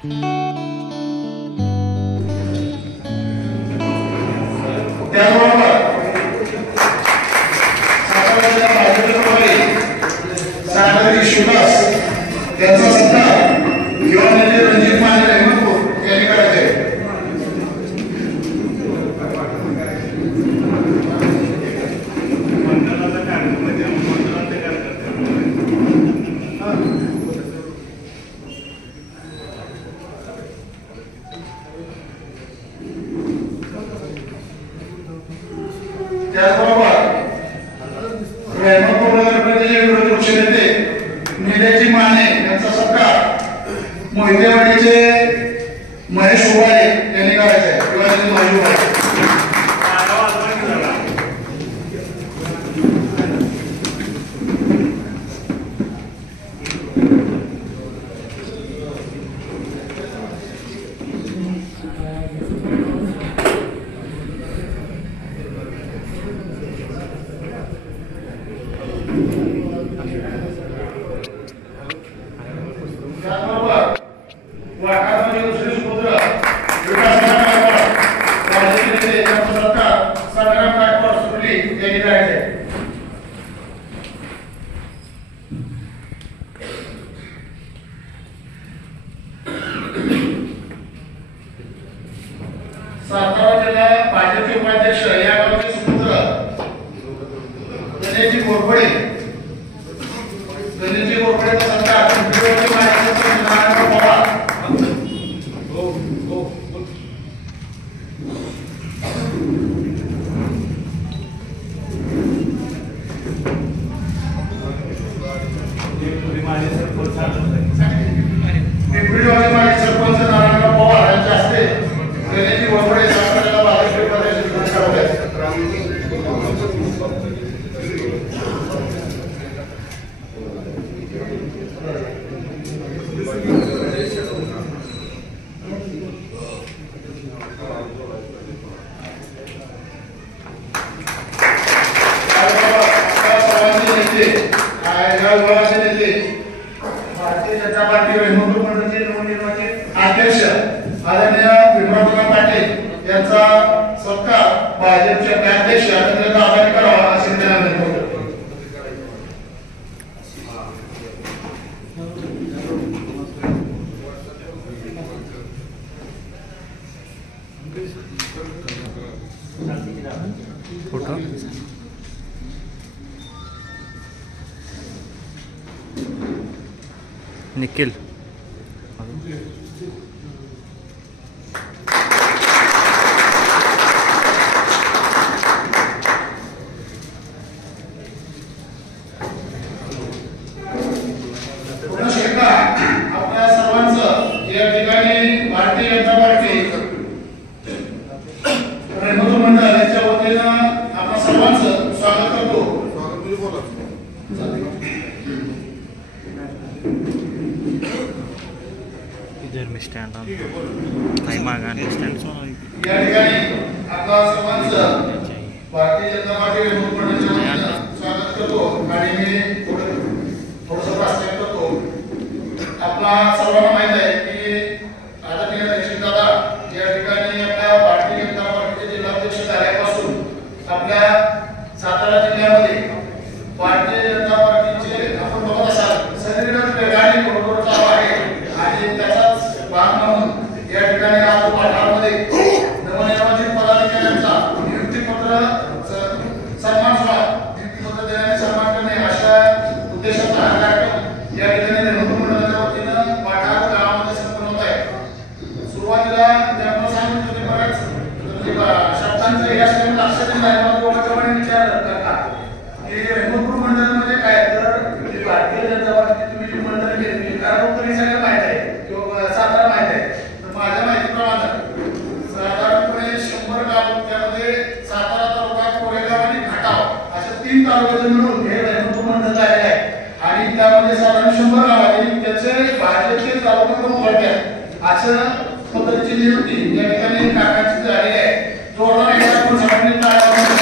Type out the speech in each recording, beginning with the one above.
त्याबरोबर साताऱ्याच्या भाजपचे प्रभारी सागरी शिवास त्यांचा सत्कार युवा नेते रणजित माने रेहमतपूर यांनी करायचे आहे. त्याचबरोबर रेहमतपूर नगरपालिकेचे विरोधी पक्षनेते निलेजी माने यांचा सत्कार मोहितेवाडीचे महेश उबाळे यांनी करायचा आहे. शिवाजी महेश उबाळे सातारा जिल्हा भाजपचे उपाध्यक्ष या गावचे सुपुत्र गणेशजी घोरपडे सत्कार पवार पिंपरीवाडी माजी सरपंच नारायणराव पवार यांच्या हस्ते गणेशजी घोरपडे साताऱ्याला भाजपचे उपाध्यक्ष पुरस्कार होते. भारतीय जनता पार्टी रेहमतपूर मंडळाचे नवनिर्वाचित अध्यक्ष आदरणीय विठ्ठलराव पाटील यांचा सत्कार भाजपचे अध्यक्ष आदरणीय दादांनी करावा असे विनंती करतो. फोटो निखिल आपल्या सर्वांचं या ठिकाणी भारतीय जनता पार्टी रेहमतपूर मंडळ यांच्या वतीनं आपल्या सर्वांचं स्वागत करतो. इधर में स्टैंड नहीं मांगा स्टैंड या ठिकाणी आपल्या सर्वांचं भारतीय जनता पार्टी रेहमतपूर मंडळाच्या वतीनं स्वागत करतो आणि मी थोडंसं प्रास्ताविक करतो. आपला सर्वांना माहित आहे की आदरणीय रणजितदादा या ठिकाणी आपल्या भारतीय जनता पार्टीचे जिल्हाध्यक्ष झाल्यापासून आपल्या सातारा जिल्ह्यामध्ये भारतीय जनता पार्टीचे आपण बघत असाल सगळीकडे वेगाने बरोबर चालू आहे आणि त्याचाच भाग म्हणून या ठिकाणी आज पाठामध्ये नवनिर्वाचित पदाधिकाऱ्यांचा नियुक्तीपत्र सन्मान सोहळा नियुक्तीपत्र देण्याने सन्मान करणे अशा उद्देशाचा हा कार्यक्रम या ठिकाणी रेहमतपूर मंडळाच्या वतीनं पाठार गावामध्ये संपन्न होत आहे. सुरुवातीला आपण सांगितलं होते बऱ्याच शब्दांचं हे असल्यामुळे लक्षात नाही विचार करतात की रेहमतपूर मंडळ म्हणजे काय. तर भारतीय जनता पार्टीची तुम्ही जी मंडळ घेतली कारण तरी सगळं माहित आहे किंवा सातारा माहित आहे. तर माझ्या माहितीप्रमाणे साधारणपणे 100 गाव त्यामध्ये सातारा तालुका कोरेगाव आणि घाटाव अशा 3 तालुक्याचे मिळून हे रेहमतपूर मंडळ झालेले आहे आणि त्यामध्ये साधारण 100 गाव आहेत. त्याचे भाजपचे तालुका प्रमुख आहेत असं पद्धतीची नियुक्ती या ठिकाणी काकांची झालेली आहे. जोरदार आपण सगळ्यांनी काकांच्या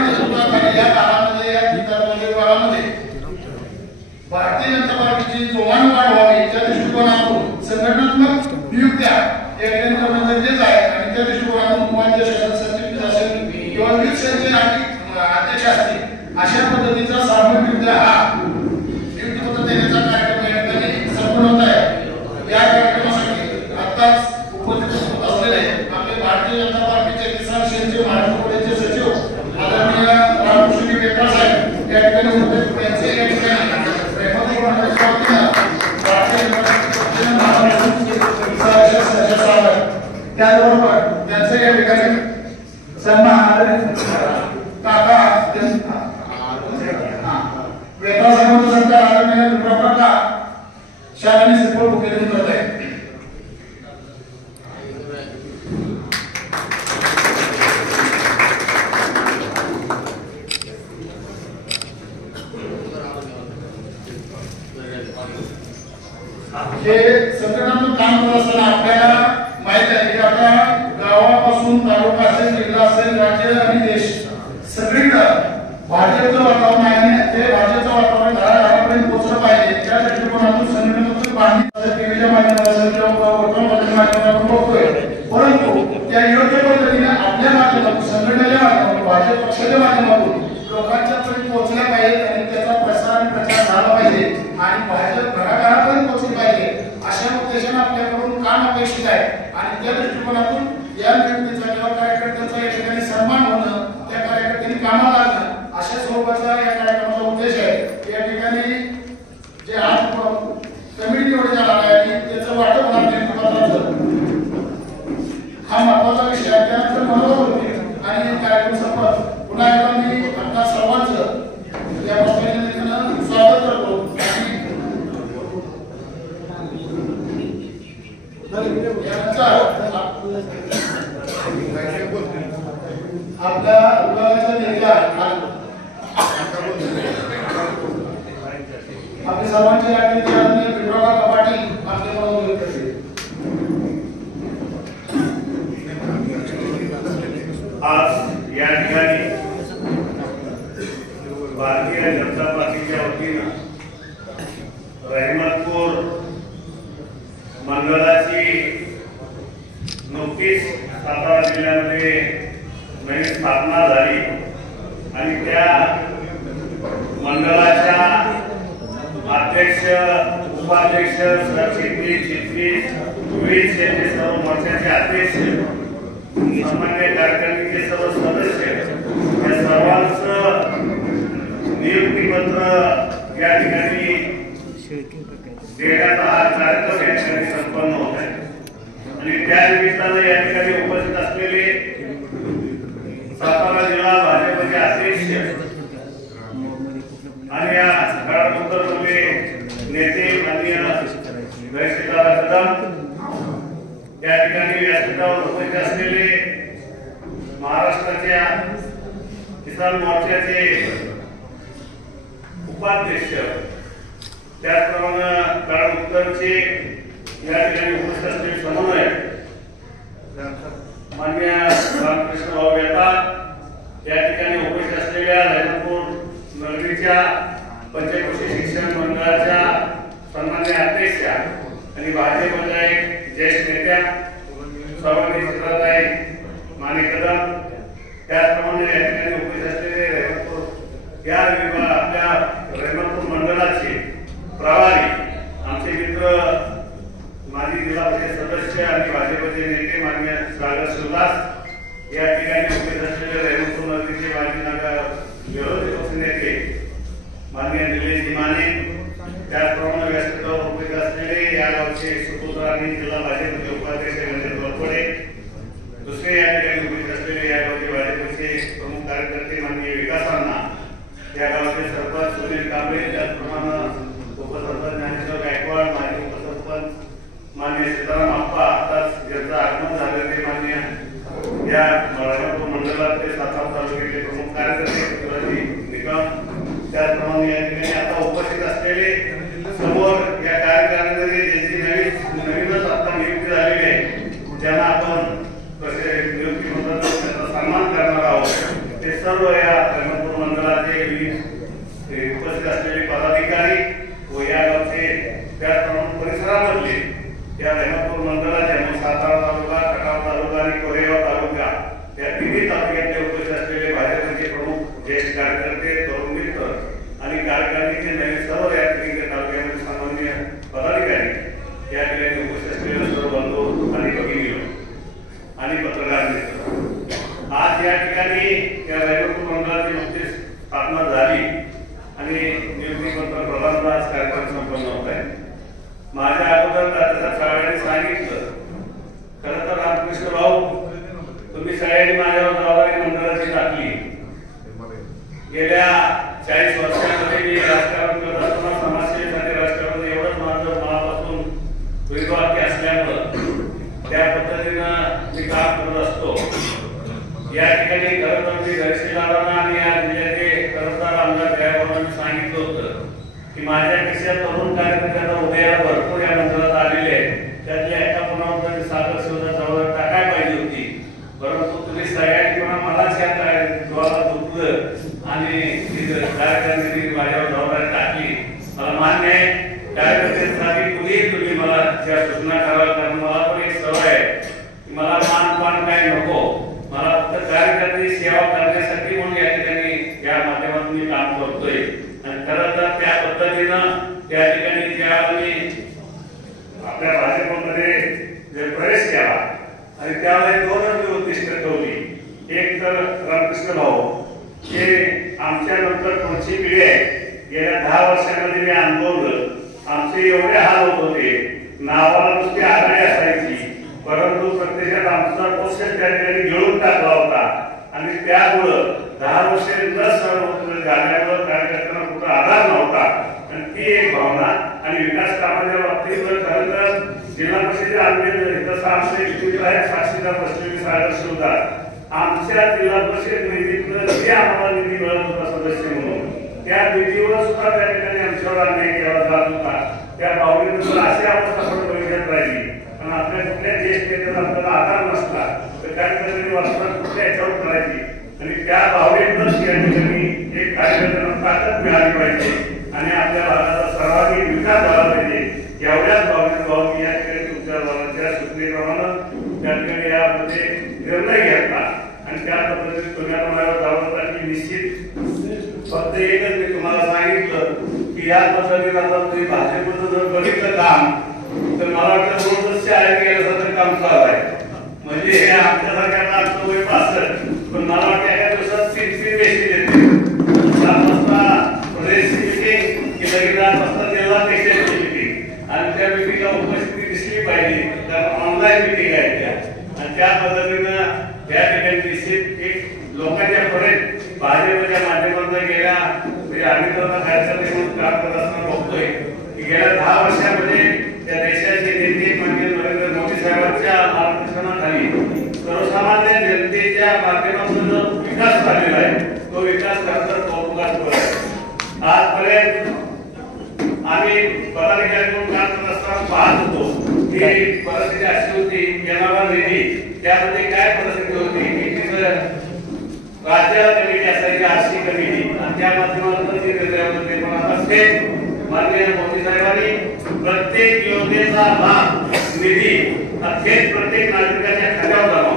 नेतृत्वाखाली या काळामध्ये या विभागामध्ये भारतीय जनता पार्टीची किंवा वीस अध्यक्ष असतील अशा पद्धतीचा सामूहिकरित्या हा नियुक्तीपत्र देण्याचा कार्यक्रम या ठिकाणी संपन्न होत आहे। या कार्यक्रमासाठी आताच उपस्थित असलेले आपले भारतीय जनता पार्टीचे किसान सेलचे महाराष्ट्र प्रदेशचे सचिव आदरणीय रामकृष्ण वेत्रा साहेब या ठिकाणी उपस्थित त्यांचे या ठिकाणी त्याचबरोबर त्यांचे या ठिकाणी सन्मान काका वेत्रा साहेबांचा सत्कार आदरणीय विप्रकाका शाळांनी सिंपल बुके देऊन करत आहे। हे संघटनात्मक काम करत असताना आपल्याला माहित आहे की आता गावापासून तालुका असेल, जिल्हा असेल, राज्य आणि देश सगळीकडे भाजपचं वातावरण आहे। ते भाजपचं वातावरण घराघरापर्यंत पोहोचलं पाहिजे त्या दृष्टिकोनातून संघटनात्मक बांधणी टीव्हीच्या माध्यमातून किंवा वर्तमानपत्राच्या माध्यमातून बघतोय, परंतु त्या योग्य पद्धतीने आपल्या माध्यमातून संघटनेच्या माध्यमातून भाजप पक्षाच्या माध्यमातून लोकांच्या पर्यंत पोहोचल्या पाहिजे आणि त्याचा प्रसार आणि प्रचार झाला पाहिजे आणि भाजप घराघरापर्यंत पोहोचली पाहिजे अशा उद्देशाने आपल्याकडून काम अपेक्षित आहे। आणि त्या दृष्टिकोनातून या व्यक्तीचा किंवा कार्यकर्त्यांचा या ठिकाणी सन्मान होणं, त्या कार्यकर्त्यांनी कामाला लागणं अशा स्वरूपाचा या कार्यक्रमाचा उद्देश आहे। या ठिकाणी जे आज कमिटी निवडण्यात आला आहे आणि त्याचं वाटप होणार नियुक्तीपत्राचं हा महत्वाचा विषय आहे। त्यानंतर मनोभाव होते आणि कार्यक्रम संपत पुन्हा एकदा मी आपल्या सर्वांचं या प्रसंगाने स्वागत करतो। आपल्या विभागाच्या नेत्या आपल्या सर्वांचे आदरणीय विप्रकाका पाटील आपले मनोभाव व्यक्त करतील। आज या ठिकाणी भारतीय जनता पार्टीच्या वतीनं रहमतपूर मंडळाची नुकतीच सातारा जिल्ह्यामध्ये नवीन स्थापना झाली आणि त्या मंडळाच्या अध्यक्ष, उपाध्यक्ष, सरचिटणीस, चिटणीस, विविध क्षेत्रीय सर्व मोर्चाचे अध्यक्ष, सामान्य कार्यकारिणीचे सर्व सदस्य या सर्वांचं नियुक्तीपत्र या ठिकाणी देण्याचा हा कार्यक्रम या ठिकाणी संपन्न होत आहे। आणि त्या निमित्तानं या ठिकाणी उपस्थित असलेले सातारा जिल्हा भाजपचे अध्यक्ष आणि या काळानंतरचे नेते माननीय जयश्रीदादा कदम, या ठिकाणी व्यासपीठावर उपस्थित असलेले महाराष्ट्राच्या किसान मोर्चाचे उपाध्यक्ष, त्याचप्रमाणे काळ उत्तरचे या ठिकाणी उपस्थित असलेले समन्वयक माननीय रामकृष्ण भाऊ वेता, या ठिकाणी उपस्थित असलेल्या रहमतपूर नगरीच्या पंचक्रोशी शिक्षण मंडळाच्या सन्माननीय अध्यक्षा आणि भाजपच्या एक ज्येष्ठ नेत्या सर्वांनी चित्रताई माने कदम, त्याचप्रमाणे या ठिकाणी उपस्थित असलेले रहमतपूर या आपल्या रहमतपूर मंडळाचे प्रभारी आमचे मित्र माजी जिल्हा परिषद सदस्य आणि भाजपचे नेते माननीय सागर शिवदास, या ठिकाणी उपस्थित असलेले रहमतपूर नगरीचे माजी विरोधी पक्ष नेते माननीय निलेश माने, त्याचप्रमाणे व्यासपीठावर उपस्थित असलेले या गावचे सुपुत्र आणि जिल्हा भाजपचे उपाध्यक्ष म्हणजे तोरपडे, दुसरे या ठिकाणी उपस्थित असलेले या गावचे भाजपचे प्रमुख कार्यकर्ते माननीय विकासांना, या गावचे सरपंच सुनील कांबळे, त्याचप्रमाणे उपसरपंच ज्ञानेश्वर गायकवाड, माजी उपसरपंच माननीय सीताराम आप्पा, आताच ज्यांचं आगमन झालं ते माननीय या रहमतपूर मंडळाचे सातारा तालुक्याचे प्रमुख कार्यकर्ते निकम, त्याचप्रमाणे या ठिकाणी आता उपस्थित असलेले समोर या कार्यकारिणीमध्ये ज्यांची नवीनच आता नियुक्ती झालेली आहे, ज्यांना आपण नियुक्तीपत्राचा सन्मान करणार आहोत, ते सर्व या रहमतपूर मंडळाचे उपस्थित असलेले पदाधिकारी व या गावचे त्याचप्रमाणे परिसरामधले या रहमतपूर मंडळाच्या सातारा तालुका, खटाव तालुका आणि कोरेगाव तालुका या तिन्ही तालुक्यातले उपस्थित असलेले या रायपूर मंडळाची नुकतीच स्थापना झाली आणि नियुक्तीपत्र प्रदानचा आज कार्यक्रम संपन्न होत आहे. माझ्या अगोदर तात्यासाहेब साळवेंनी सांगितलं, खरं तर रामकृष्ण भाऊ तुम्ही सगळ्यांनी माझ्यावर जबाबदारी मंडळाची टाकली. गेल्या 40 वर्षांमध्ये मी राजकारण करत असताना समाजसेवेसाठी राजकारण एवढंच माझं मनापासून विश्वास असल्यामुळं त्या पद्धतीनं मी काम करत असतो. या ठिकाणी खरं तर मी घरशेदारांना आणि या जिल्ह्याचे खरंतर आमदार जयभावांनी सांगितलं होतं की माझ्यापेक्षा तरुण कार्यकर्त्यांना उदयाला भरपूर या मंडळात आलेले आहेत. त्यातल्या एका कोणावर सादर शोधा जवळ टाकायला पाहिजे होती, परंतु तुम्ही सगळ्यांनी पण मलाच या डोळ्याला दुखलं आणि कार्यकर्त्यांनी माझ्यावर जबाबदारी टाकली. मला मान्य आहे, कार्यकर्त्यांसाठी कुणीही तुम्ही मला ज्या सूचना कराल, कारण मला पण एक सवय आहे की मला मानपान काही नको, मला फक्त कार्यकर्त्यांची सेवा करण्यासाठी म्हणून या ठिकाणी या माध्यमातून मी काम करतोय. आणि खरं तर त्या पद्धतीनं त्या ठिकाणी ज्या मी आपल्या भाजपमध्ये जे प्रवेश केला आणि त्यावेळेला दोनच उद्दिष्ट ठेवली. एक तर रामकृष्ण भाऊ हे आमच्या नंतर पुढची पिढी आहे. गेल्या 10 वर्षांमध्ये मी अनुभवलं, आमचे एवढे हाल होत होते, नावाला नुसती आघाडी असायची, परंतु प्रत्यक्षात आमचा प्रोसेस त्या ठिकाणी गिळून टाकला होता. आणि त्यामुळं 10 वर्ष न सहन झाल्यामुळं कार्यकर्त्यांना कुठं आधार नव्हता. आणि ती एक भावना आणि विकास कामाच्या बाबतीत खरं तर जिल्हा परिषदेचे आंबेडकर तसं आमचे विक्री आहे साक्षीदार बसलेले सागर शिवदार आमच्या जिल्हा परिषद निधीतनं जे आम्हाला निधी मिळत होता सदस्य म्हणून, त्या निधीवर सुद्धा त्या ठिकाणी आमच्यावर अन्याय केला जात होता. त्या भावनेनुसार अशी अवस्था पण भविष्यात राहिली. पण आपल्या कुठल्या ज्येष्ठ नेत्याचा आपल्याला आधार नसला तर काय पद्धतीने वास्तवात कुठल्या याच्यावर करायची. आणि त्या भावनेतूनच या ठिकाणी एक कार्यकर्त्यांना ताकद मिळाली पाहिजे आणि आपल्या भागाचा सर्वाधिक विकास झाला पाहिजे. एवढ्याच भावनेत भाऊ मी या ठिकाणी तुमच्या भावाच्या सूचनेप्रमाणे त्या ठिकाणी यामध्ये निर्णय घेतला. आणि त्या पद्धतीने तुम्ही मला जबाबदारी निश्चित फक्त एकच मी तुम्हाला सांगितलं की या पद्धतीने आता तुम्ही भाजपचं जर बघितलं काम तर मला वाटतं रोजच शाळेत गेल्यासारखं काम चालू आहे. म्हणजे हे आमच्यासारख्या आमचं वय 65, पण मला वाटतं एका दिवसात 3 मेसेज येते. 7 वाजता प्रदेश मिटिंग की लगेच 8 वाजता जिल्हा पेक्षाची मिटिंग आणि त्या मिटिंगला उपस्थिती दिसली पाहिजे, कारण ऑनलाईन मिटिंग आहे त्या. आणि त्या पद्धतीनं या ठिकाणी निश्चित एक लोकांच्या पर्यंत भाजपच्या माध्यमातून गेल्या म्हणजे आम्ही कार्यकर्ते म्हणून काम करत असताना बघतोय की गेल्या 10 वर्षामध्ये त्या देशाचे नेते म्हणजे नरेंद्र मोदी साहेबांच्या मार्गदर्शनाखाली सर्वसामान्य जनतेच्या माध्यमातून जो विकास झालेला आहे तो विकास खरंतर कौतुकास्पद आहे. आजपर्यंत आम्ही पदाधिकाऱ्यांकडून काम करत असताना पाहत होतो की परिस्थिती अशी होती, येणारा निधी त्यामध्ये काय परिस्थिती होती की तिथं राज्याला कमिटी असायची, आर्थिक कमिटी, आणि त्या माध्यमातून ती निर्णय होते. पण आता थेट माननीय मोदी साहेबांनी प्रत्येक योजनेचा लाभ निधी थेट प्रत्येक नागरिकाच्या खात्यावर जमा.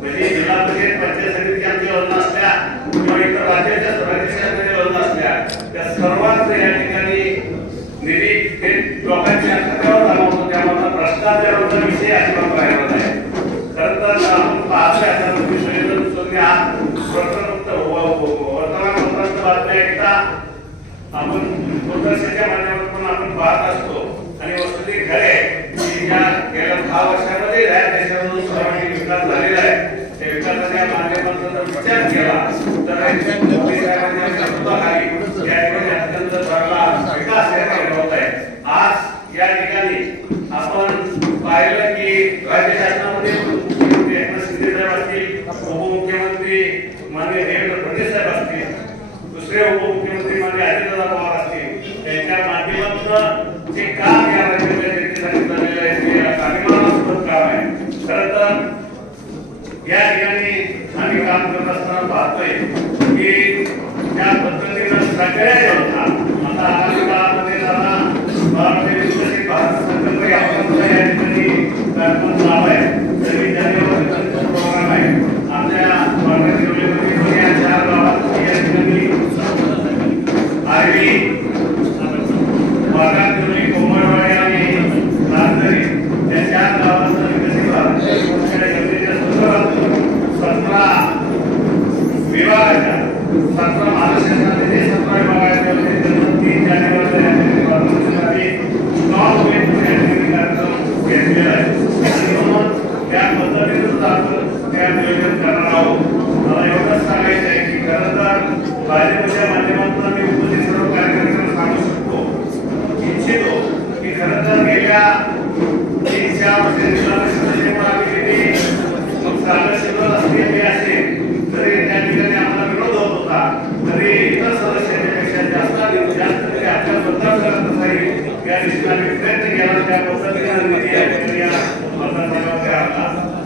म्हणजे जिल्हा परिषद पंचायत समितीच्या आमच्या योजना असल्या किंवा इतर राज्याच्या स्वराज्य योजना असल्या त्या सर्वांचं या ठिकाणी निधी थेट लोकांच्या खात्यावर जमा होतो. त्यामुळे भ्रष्टाचाराचा विषय अजिबात राहिला नाही. खरं तर आपण पाहतोय आता वर्तमानपत्रांच्या बातम्या ऐकता आपण दूरदर्शनच्या माध्यमातून आपण पाहत असतो. आणि वस्तुस्थिती खरे की ज्या गेल्या 10 वर्षामध्ये या देशातून सर्वाधिक विकास झालेला आहे. त्या विकासाच्या माध्यमातून जर विचार केला तर मोदी साहेबांच्या नेतृत्वाखाली या ठिकाणी अत्यंत चांगला विकास होत आहे. आज या ठिकाणी आपण पाहिलं की राज्य शासनामध्ये शिंदे साहेब असतील, उपमुख्यमंत्री माननीय देवेंद्र फडणवीस साहेब असतील, दुसरे उपमुख्यमंत्री माननीय अजितदादा पवार असतील, त्यांच्या माध्यमातून जे काम या राज्याच्या जनतेसाठी झालेलं आहे ते अभिमानास्पद काम आहे. खरं तर या ठिकाणी आम्ही काम करत असताना पाहतोय की त्या पद्धतीनं सगळ्या योजना आता आगामी काळामध्ये विकसित भारत संकल्प या ठिकाणी कार्यक्रम चालू आहे. प्रोग्राम आहे आपल्या आरवी वाघांजोली कोमळवाडी आणि रांजरी या 4 गावांचा विकसित भारत योजनेच्या संदर्भात 17 17 महाराष्ट्राचे जे 17 विभागाचे होते 3 जानेवारीला नॉन वेट कार्यक्रम घेतलेला आहे आणि म्हणून त्या पद्धतीनेच आपण त्या नियोजन करणार आहोत. मला एवढंच सांगायचं आहे की खरं तर भाजपच्या माध्यमातून मी उपस्थित सर्व कार्यकर्त्यांना सांगू शकतो इच्छितो की खरं तर गेल्या 3-4 वर्षांमध्ये आम्ही किती चांगलं शिकवत असतील हे असेल तरी त्या ठिकाणी आम्हाला विरोध होत होता तरी इतर सदस्यांपेक्षा जास्त तरी आपल्या मतदारसंघात नाही या ठिकाणी प्रयत्न केला त्या पद्धतीने निधी या मतदारसंघामध्ये आणला.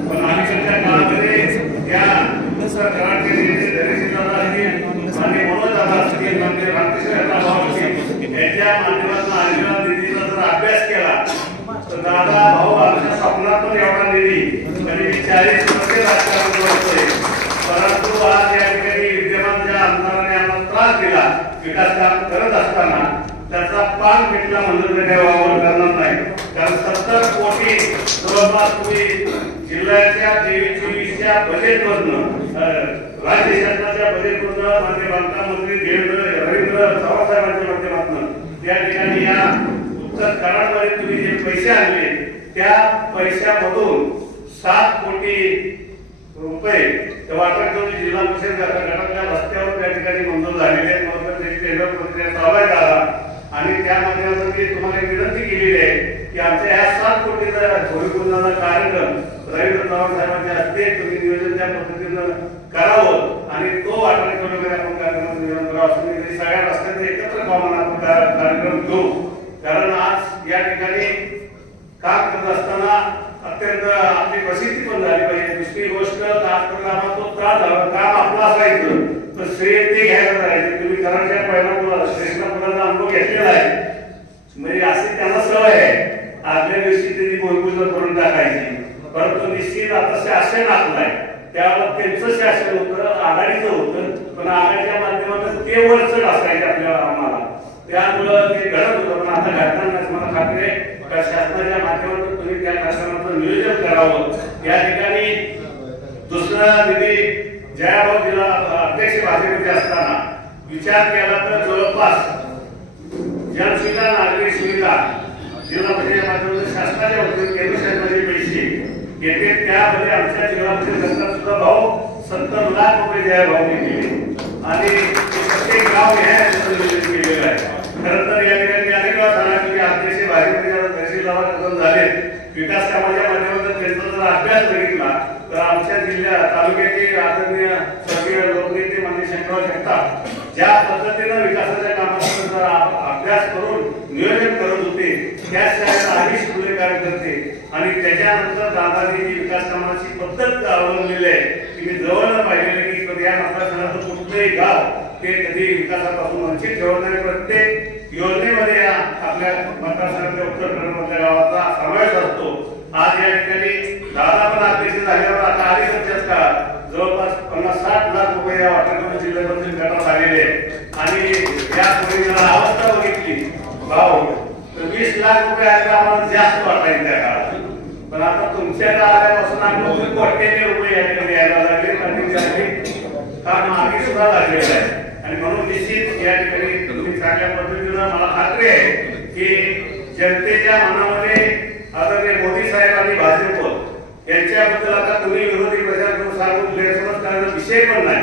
पण अलीकडच्या काळामध्ये या कराडचे नेते धैर्यशीलदादा असतील आणि मनोजदादा असतील म्हणजे रामकृष्ण भाऊ असतील यांच्या माध्यमातून आलेला निधीचा जर अभ्यास केला तर दादा भाऊ आमच्या स्वप्नातून एवढा निधी म्हणजे 40 वर्षे राजकारण करतोय परंतु आज या ठिकाणी विद्यमान ज्या आमदारांनी आम्हाला त्रास दिला विकास काम करत असताना त्याचा पान भेटला म्हणून ते वावर करणार नाही. कारण 70 कोटी जवळपास तुम्ही जिल्ह्याच्या 23-24च्या बजेटमधनं राज्य शासनाच्या बजेटमधनं माननीय बांधकाम मंत्री रवींद्र चव्हाण साहेबांच्या माध्यमातून त्या ठिकाणी या उत्तर कराडमध्ये तुम्ही जे पैसे आणले त्या पैशामधून 7 कोटी रुपये वाटप जिल्हा परिषद गटातल्या रस्त्यावर त्या ठिकाणी मंजूर झालेले आहेत. मग त्याची टेंडर प्रक्रिया चालू आहे दादा आणि त्या माध्यमातून मी तुम्हाला एक विनंती केलेली आहे की आमच्या ह्या 7 कोटीचा भूमिपूजनाचा कार्यक्रम रवींद्र चव्हाण साहेबांच्या हस्ते तुम्ही नियोजन त्या पद्धतीनं करावं आणि तो 18 किलोमीटर आपण कार्यक्रम नियोजन करावं असं सगळ्या रस्त्यांचं एकत्र कामाला आपण कार्यक्रम घेऊ. कारण आज या ठिकाणी काम करत असताना अत्यंत आपली प्रसिद्धी पण झाली पाहिजे. दुसरी गोष्ट कामातून काम आपलं असायचं तर श्रेय ते घ्यायला जायचं. तुम्ही कराडच्या पहिला श्रेष्ठापुराचा अनुभव घेतलेला आहे म्हणजे असे त्यांना सवय आहे आदल्या दिवशी त्यांनी भूमिपूजन करून टाकायची. परंतु निश्चित आता शासन आपलं आहे त्यावेळेला त्यांचं शासन होतं आघाडीचं होतं पण आघाडीच्या माध्यमातून ते वरचढ असायचे आपल्या आम्हाला त्यामुळं ते घडत होतं. पण आता घडताना मला खात्री आहे का शासनाच्या माध्यमातून तुम्ही त्या कार्यक्रमाचं नियोजन करावं. या ठिकाणी दुसरा निधी जयाभाऊ जिल्हा अध्यक्ष भाजपचे असताना विचार केला तर जवळपास जनसुविधा नागरिक सुविधा जिल्हा परिषदेच्या माध्यमातून शासनाच्या वतीने केंद्र शासनाचे पैसे येते त्यामध्ये आमच्या जिल्हा परिषद सुद्धा भाऊ 70 लाख रुपये जयाभाऊने दिले आणि प्रत्येक गाव हे केलेलं आहे. खरं तर या ठिकाणी अनेक वेळा झाला की अध्यक्ष भाजपच्या तहसीलदार झाले विकास कामाच्या माध्यमातून त्यांचा जर अभ्यास बघितला तर आमच्या जिल्ह्यात तालुक्याचे आदरणीय स्वर्गीय लोकनेते माननीय शंकरराव जगताप ज्या पद्धतीनं विकासाच्या कामाचा अभ्यास करून नियोजन करत होते त्याच शाळेला आधीच खुले कार्यकर्ते आणि त्याच्यानंतर दादानी जी विकास कामाची पद्धत अवलंबलेली आहे की मी जवळ पाहिलेलं की या मतदारसंघाचं कुठलंही गाव ते कधी विकासापासून वंचित ठेवणारे प्रत्येक योजनेमध्ये आपल्या मतदारसंघातल्या उत्तर कन्नडमधल्या गावाचा समावेश असतो. आज या ठिकाणी दादा पण अध्यक्ष झाल्यावर आता अलीकडच्याच काळात जवळपास 50-60 लाख रुपये या वाटाघाटी जिल्ह्यामध्ये गटात आलेले आहेत आणि या पूर्वीला अवस्था बघितली भाऊ तर 20 लाख रुपये आम्हाला जास्त वाटायचे त्या काळात. पण आता तुमच्या आल्यापासून आम्ही कोट्याने रुपये या ठिकाणी यायला लागले आणि काम आम्ही सुद्धा लागलेलं आहे आणि म्हणून निश्चित या ठिकाणी तुम्ही चांगल्या पद्धतीनं मला खात्री आहे की जनतेच्या मनामध्ये आदरणीय मोदी साहेब आणि भाजप यांच्याबद्दल आता तुम्ही विरोधी प्रचार करून सांगून गैरसमज करण्याचा विषय पण नाही.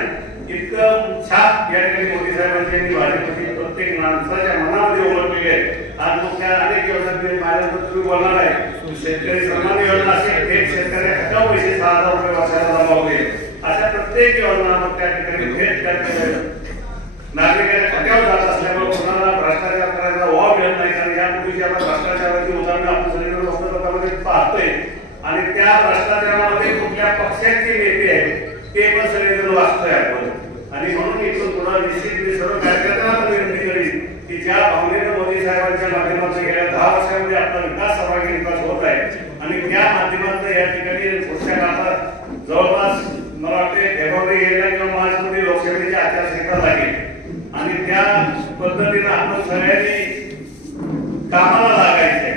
इतकं छाप या ठिकाणी मोदी साहेबांची आणि भाजपची प्रत्येक माणसाच्या मनामध्ये ओळखलेली आहे. आज मग त्या अनेक योजना माझ्याबद्दल तुम्ही बोलणार आहे शेतकरी सन्मान योजना असेल थेट शेतकऱ्या खात्यावर पैसे 6,000 रुपये वर्षाला जमावले अशा प्रत्येक योजना मग त्या ठिकाणी थेट नागरिकांच्या खात्यावर जात असल्यामुळे कोणाला भ्रष्टाचार करायचा वाव मिळत नाही. कारण यापूर्वीची आपण भ्रष्टाचाराची उदाहरणं आपण सगळीकडे लोकसभामध्ये पाहतोय आणि त्या भ्रष्टाचारामध्ये कुठल्या पक्षाचे नेते आहेत ते पण सगळेजण वाचतोय आपण आणि म्हणून इथून थोडा निश्चित मी सर्व कार्यकर्त्यांना विनंती करीन की ज्या भावनेनं मोदी साहेबांच्या माध्यमातून गेल्या 10 वर्षांमध्ये आपला विकास सर्वांगीण विकास होत आहे आणि त्या माध्यमातून या ठिकाणी पुढच्या काळात जवळपास मला वाटते फेब्रुवारी गेल्या किंवा मार्चमध्ये लोकसभेची आचारसंहिता लागेल आणि त्या पद्धतीनं आपण सगळ्यांनी कामाला लागायचंय.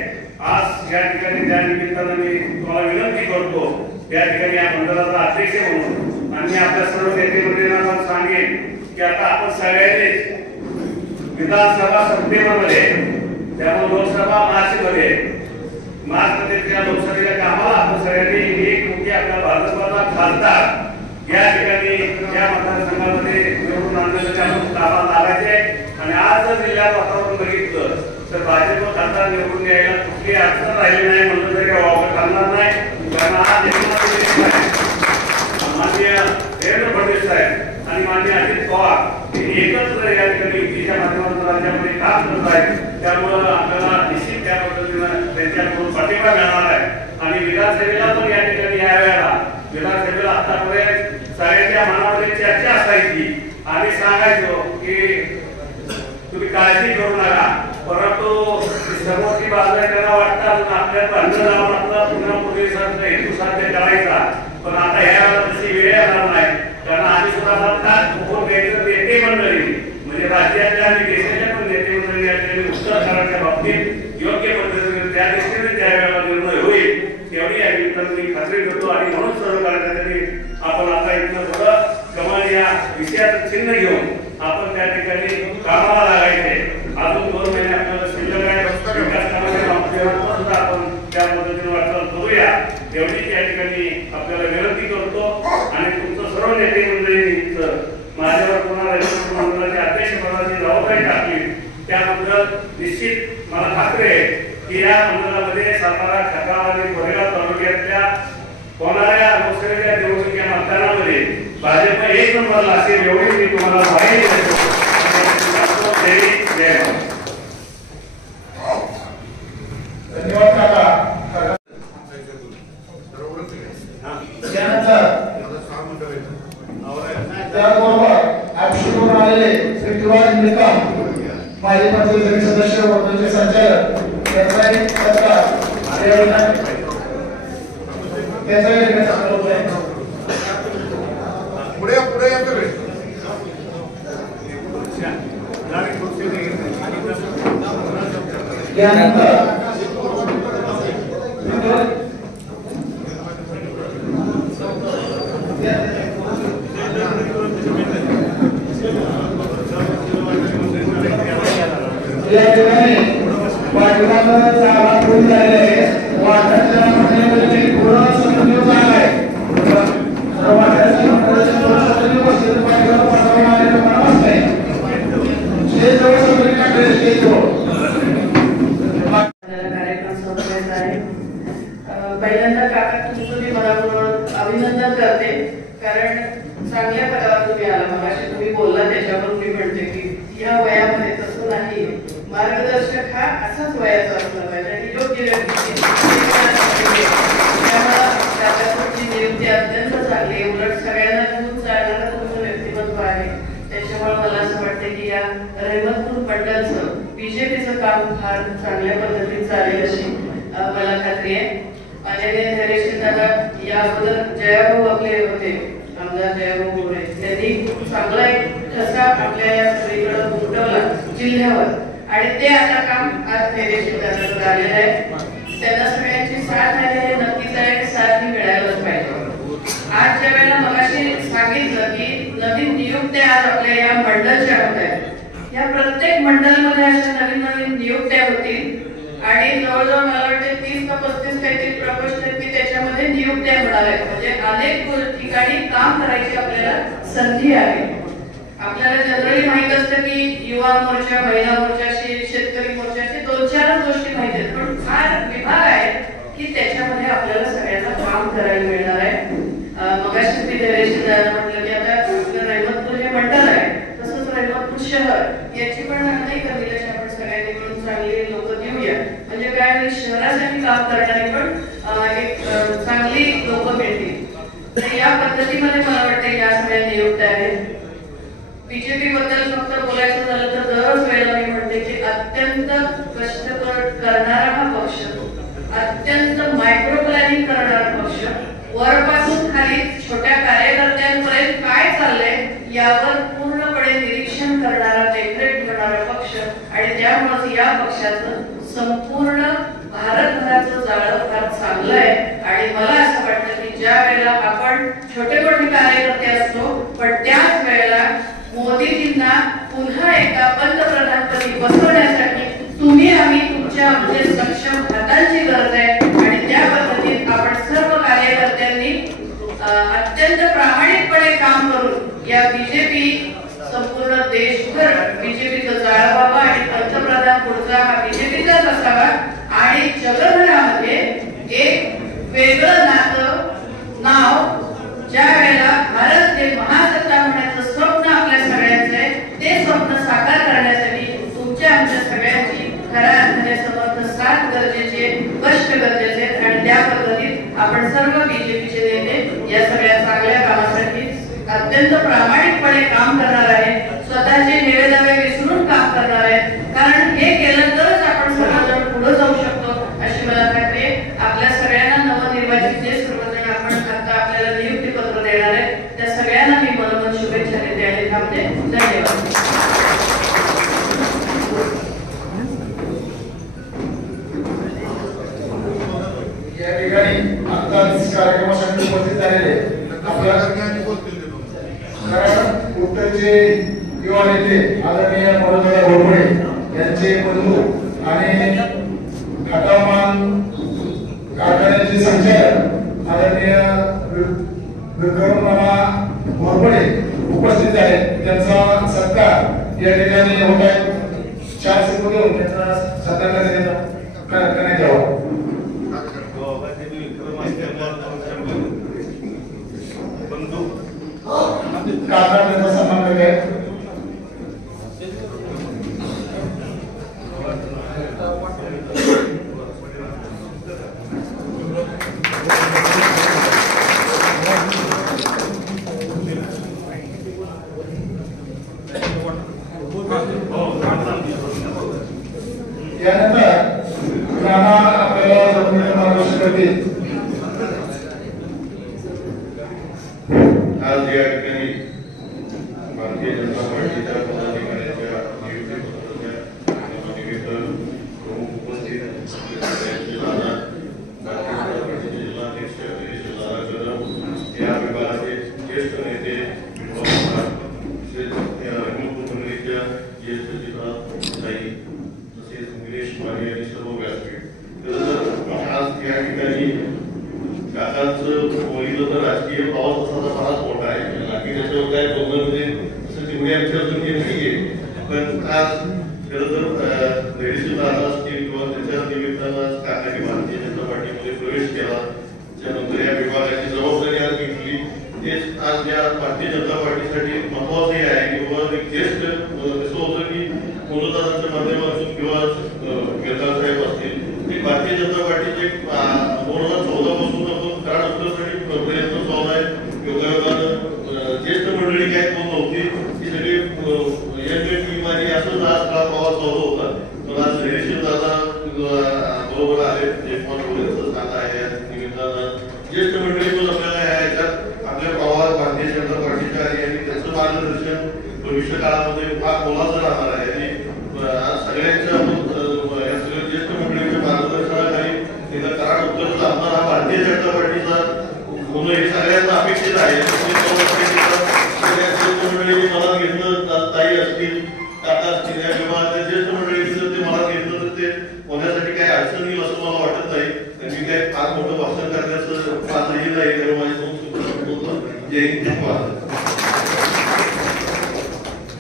आज या ठिकाणी त्या निमित्तानं मी तुम्हाला विनंती करतो त्या ठिकाणी या मंडळाचा अध्यक्ष म्हणून आणि आपल्या सर्व नेते मंडळींना पण सांगेन की आता आपण सगळ्यांनी विधानसभा सप्टेंबरमध्ये, त्यामुळे लोकसभा मार्चमध्ये त्या लोकसभेच्या कामाला आपण सगळ्यांनी एक मुख्य आपल्या भाजपचा खासदार या ठिकाणी या मतदारसंघामध्ये निवडून आणण्यासाठी आपण कामाला लागायचे. आणि आज जर जिल्ह्यात वातावरण बघितलं तर भाजप खासदार निवडून यायला कुठली अडचण राहिली नाही म्हणलं तरी काही वावगं ठरणार नाही. कारण आज माननीय देवेंद्र फडणवीस साहेब आणि माननीय अजित पवार एकत्र या ठिकाणी युतीच्या माध्यमातून राज्यामध्ये काम करत आहेत. त्यामुळं आपल्याला निश्चित त्या पद्धतीनं त्यांच्याकडून पाठिंबा मिळणार आहे. आणि विधानसभेला पण या ठिकाणी या वेळेला विधानसभेला आतापर्यंत सगळ्यांच्या मनामध्ये चर्चा असायची आणि सांगायचो की तुम्ही काळजी करू नका, परंतु समोरची बाजू त्यांना वाटतं आपल्या भांडण लावून आपला पुन्हा पोलिसांचा हेतू साध्य करायचा. पण आता ह्या तशी वेळ येणार नाही. कारण आम्ही सुद्धा म्हणतात नेते मंडळी म्हणजे राज्यातल्या आणि देशाच्या पण नेते मंडळी उत्तर करायच्या बाबतीत योग्य पद्धतीने त्या दृष्टीने त्या वेळेला निर्णय होईल तेवढी या निमित्ताने खात्री करतो. आणि म्हणून सहकार्यासाठी आपण आता इथं थोडं कमाल या विषयाचं चिन्ह घेऊन आपण त्या ठिकाणी कामाला लागायचे. अजून 2 महिने आपल्याला शिल्लक आहे. विकास कामाच्या माध्यमातून आपण त्या पद्धतीने वाटचाल करूया एवढी त्या ठिकाणी आपल्याला विनंती करतो. आणि तुमचं सर्व नेते मंडळी माझ्यावर पुन्हा मंडळाच्या अध्यक्षपदाची जबाबदारी टाकली त्याबद्दल निश्चित मला खात्री आहे की या मंडळामध्ये सातारा, खटाव आणि कोरेगाव तालुक्यातल्या होणाऱ्या लोकसभेच्या निवडणुकीच्या मतदानामध्ये भाजप 1 नंबरला असेल एवढी मी तुम्हाला माहिती देतो. धन्यवाद काका. त्याबरोबर आपशिवरून आलेले पृथ्वीराज निकम माजी पंचायत समिती सदस्य वर्गाचे संचालक त्याचाही सत्कार पुढे पुढे यानंतर या ठिकाणी पाठीमागचा आवाज होऊन झालेला आहे. वाटाच्या मंडळामध्ये पूर्ण संयोजन आहे. वाटाच्या मंडळाच्या उपस्थित पाठीमाग पाठवून आलेले माणूस आहे. जे जवळ सगळ्यांना ड्रेस घेतो. कार्यक्रम संपलेला आहे. पहिल्यांदा काका तुमचं मी मनापासून अभिनंदन करते. कारण चांगल्या पदावर तुम्ही आला. मगाशी तुम्ही बोलला त्याच्यावरून मी म्हणते की या वयामध्ये तसं नाही. मार्गदर्शक हा असाच वयाचा असला पाहिजे आणि योग्य व्यक्ती नियुक्ती अत्यंत चांगली. उलट सगळ्यांना घेऊन चालणारं तुमचं व्यक्तिमत्व आहे. त्याच्यामुळे मला असं वाटतं की या रहमतपूर मंडळचं बीजेपीचं काम फार चांगल्या पद्धतीने चालेल अशी मला खात्री आहे. माननीय धैर्यशील दादा या अगोदर जयाभाऊ आपले होते आमदार जयाभाऊ गोरे त्यांनी खूप चांगला एक ठसा आपल्या या सगळीकडे उमटवला जिल्ह्यावर आणि ते आता काम आज धैर्यशील दादाकडे आलेलं आहे. त्यांना सगळ्यांची साथ आहे हे नक्कीच आहे. साथ ही मिळायलाच पाहिजे. आज ज्या वेळेला मगाशी सांगितलं की नवीन नियुक्त्या आज आपल्या या मंडळच्या होत आहेत. या प्रत्येक मंडळामध्ये अशा नवीन नवीन नियुक्त्या होतील आणि जवळजवळ मला वाटते 30 का 35 काहीतरी प्रकोष्ठ आहेत की त्याच्यामध्ये नियुक्त्या होणार आहेत. म्हणजे अनेक ठिकाणी काम करायची आपल्याला संधी आहे. आपल्याला जनरली माहित असतं की युवा मोर्चा, महिला मोर्चाशी, शेतकरी मोर्चाशी 2-4 गोष्टी माहित आहेत. पण हा विभाग आहे की त्याच्यामध्ये आपल्याला सगळ्यांना काम करायला मिळणार आहे. मगाशी मी धैर्यशील दादा म्हटलं की आता आपलं रहमतपूर हे मंडळ आहे तसंच रहमतपूर शहर याची पण नाही कमी आपण सगळ्यांनी मिळून चांगली लोक देऊया. म्हणजे काय शहरासाठी काम करणारी पण एक चांगली लोक मिळतील. तर या पद्धतीमध्ये मला वाटतं या सगळ्या नियुक्त्या आहेत. बीजेपी बद्दल फक्त बोलायचं झालं तर दरच वेळेला मी म्हणते की अत्यंत कष्ट करणारा हा पक्ष, अत्यंत मायक्रो प्लॅनिंग करणारा पक्ष, वरपासून खाली छोट्या कार्यकर्त्यांपर्यंत काय चाललंय यावर पूर्णपणे निरीक्षण करणारा, देखरेख करणारा पक्ष आणि त्यामुळे या पक्षाचं संपूर्ण भारतभराचं जाळं फार चांगलं आहे. आणि मला असं वाटतं की ज्या वेळेला आपण छोटे मोठे कार्यकर्ते असतो पण त्याच वेळेला मोदीजींना पुन्हा एकदा पंतप्रधानपदी बसवण्यासाठी तुम्ही आम्ही तुमच्या आमचे सक्षम हातांची गरज आहे आणि त्या पद्धतीत आपण सर्व कार्यकर्त्यांनी अत्यंत प्रामाणिकपणे काम करून या बीजेपी संपूर्ण देशभर बीजेपीचं जाळ व्हावं आणि पंतप्रधान पुढचा हा बीजेपीचाच असावा आणि जगभरामध्ये एक वेगळं नाव ज्या वेळेला भारत हे महासत्ता होण्याचं स्वप्न आपल्या सगळ्यांचं आहे ते स्वप्न साकार करण्यासाठी तुमच्या आमच्या सगळ्यांची खऱ्या अर्थाने समर्थ साथ गरजेचे कष्ट गरजेचे आहेत आणि त्या पद्धतीत आपण सर्व बीजेपीचे नेते या सगळ्या चांगल्या कामासाठी अत्यंत प्रामाणिकपणे काम करणार आहे स्वतःचे निवेदने विसरून काम करणार आहे कारण हे केलं तरच आपण सर्वजण पुढे जाऊ शकतो अशी मला खात्री आहे आपल्या सगळ्यांना नवनिर्वाचित जे सर्वजण आपण आता आपल्याला नियुक्ती पत्र देणार आहे त्या सगळ्यांना मी मनोमन शुभेच्छा देते आणि थांबते धन्यवाद या ठिकाणी आताच कार्यक्रमासाठी उपस्थित झालेले आपल्या कारण उत्तरचे युवा नेते आदरणीय मनोजदादा घोरपडे यांचे बंधू आणि खटामान कारखान्याचे संचालक आदरणीय विक्रम मामा घोरपडे उपस्थित आहेत त्यांचा सत्कार या ठिकाणी होत आहे 4 सेकंद देऊन त्यांचा सत्कार करण्यात यावा कारखान्याचा सन्मान करत यानंतर नाना आपल्याला जमलेले मार्गदर्शन करतील आज या ठिकाणी भारतीय जनता पार्टीच्या पदाधिकाऱ्यांच्या नियुक्तीपत्राच्या प्रमुख उपस्थित दादा भारतीय जनता पार्टीचे जिल्हाध्यक्ष दादा कदम या विभागाचे ज्येष्ठ नेते हिंदू मंडळीच्या ज्येष्ठ जिल्हाधिकारी तसेच निलेश माने आणि सर्व व्यासपीठ आज या ठिकाणी काकांचं पहिलं तर राजकीय प्रवास असा फारच मोठा आहे बाकी त्याच्यावर काय बोलणं म्हणजे असं तेवढी आमच्या अजून हे नाहीये पण आज खरं तर लेडीज दादा असतील किंवा त्याच्या निमित्तानं काकांनी भारतीय जनता पार्टीमध्ये प्रवेश केला त्यानंतर या विभागाची जबाबदारी आज घेतली तेच आज या भारतीय जनता पार्टीसाठी महत्वाचे आहे किंवा एक ज्येष्ठ कसं होतं की मनोदादांच्या माध्यमातून किंवा गिरगाव साहेब असतील ते भारतीय जनता पार्टीचे 2014 पासून आपण कराड उत्तरसाठी प्रयत्न चालू आहे योगायोगानं ज्येष्ठ मंडळी काय कोण नव्हती ती सगळी टीम आणि असंच आज हा प्रवास चालू होता पण आज निलेश दादा बरोबर आले जयकुमार गोरेंचं सांगा आहे या निमित्तानं ज्येष्ठ मंडळी पण आपल्याला याच्यात आपल्या प्रवास भारतीय जनता पार्टीच्या आहे आणि त्याचं मार्गदर्शन भविष्य काळामध्ये फार मोलाचं राहणार आहे आणि आज सगळ्यांच्या या सगळ्या ज्येष्ठ मंडळीच्या मार्गदर्शनाखाली तिथं कराड उत्तरचा आमदार हा भारतीय जनता पार्टीचा होणं हे सगळ्यांना अपेक्षित आहे ज्येष्ठ मंडळींनी मनात घेतलं ताई असतील काका असतील या विभागातल्या ज्येष्ठ मंडळींनी जर ते मनात घेतलं तर ते होण्यासाठी काही अडचण येईल असं मला वाटत नाही त्यांनी काही फार मोठं भाषण करण्याचं फारही नाही तेव्हा माझे 2 शब्द होतं जय हिंद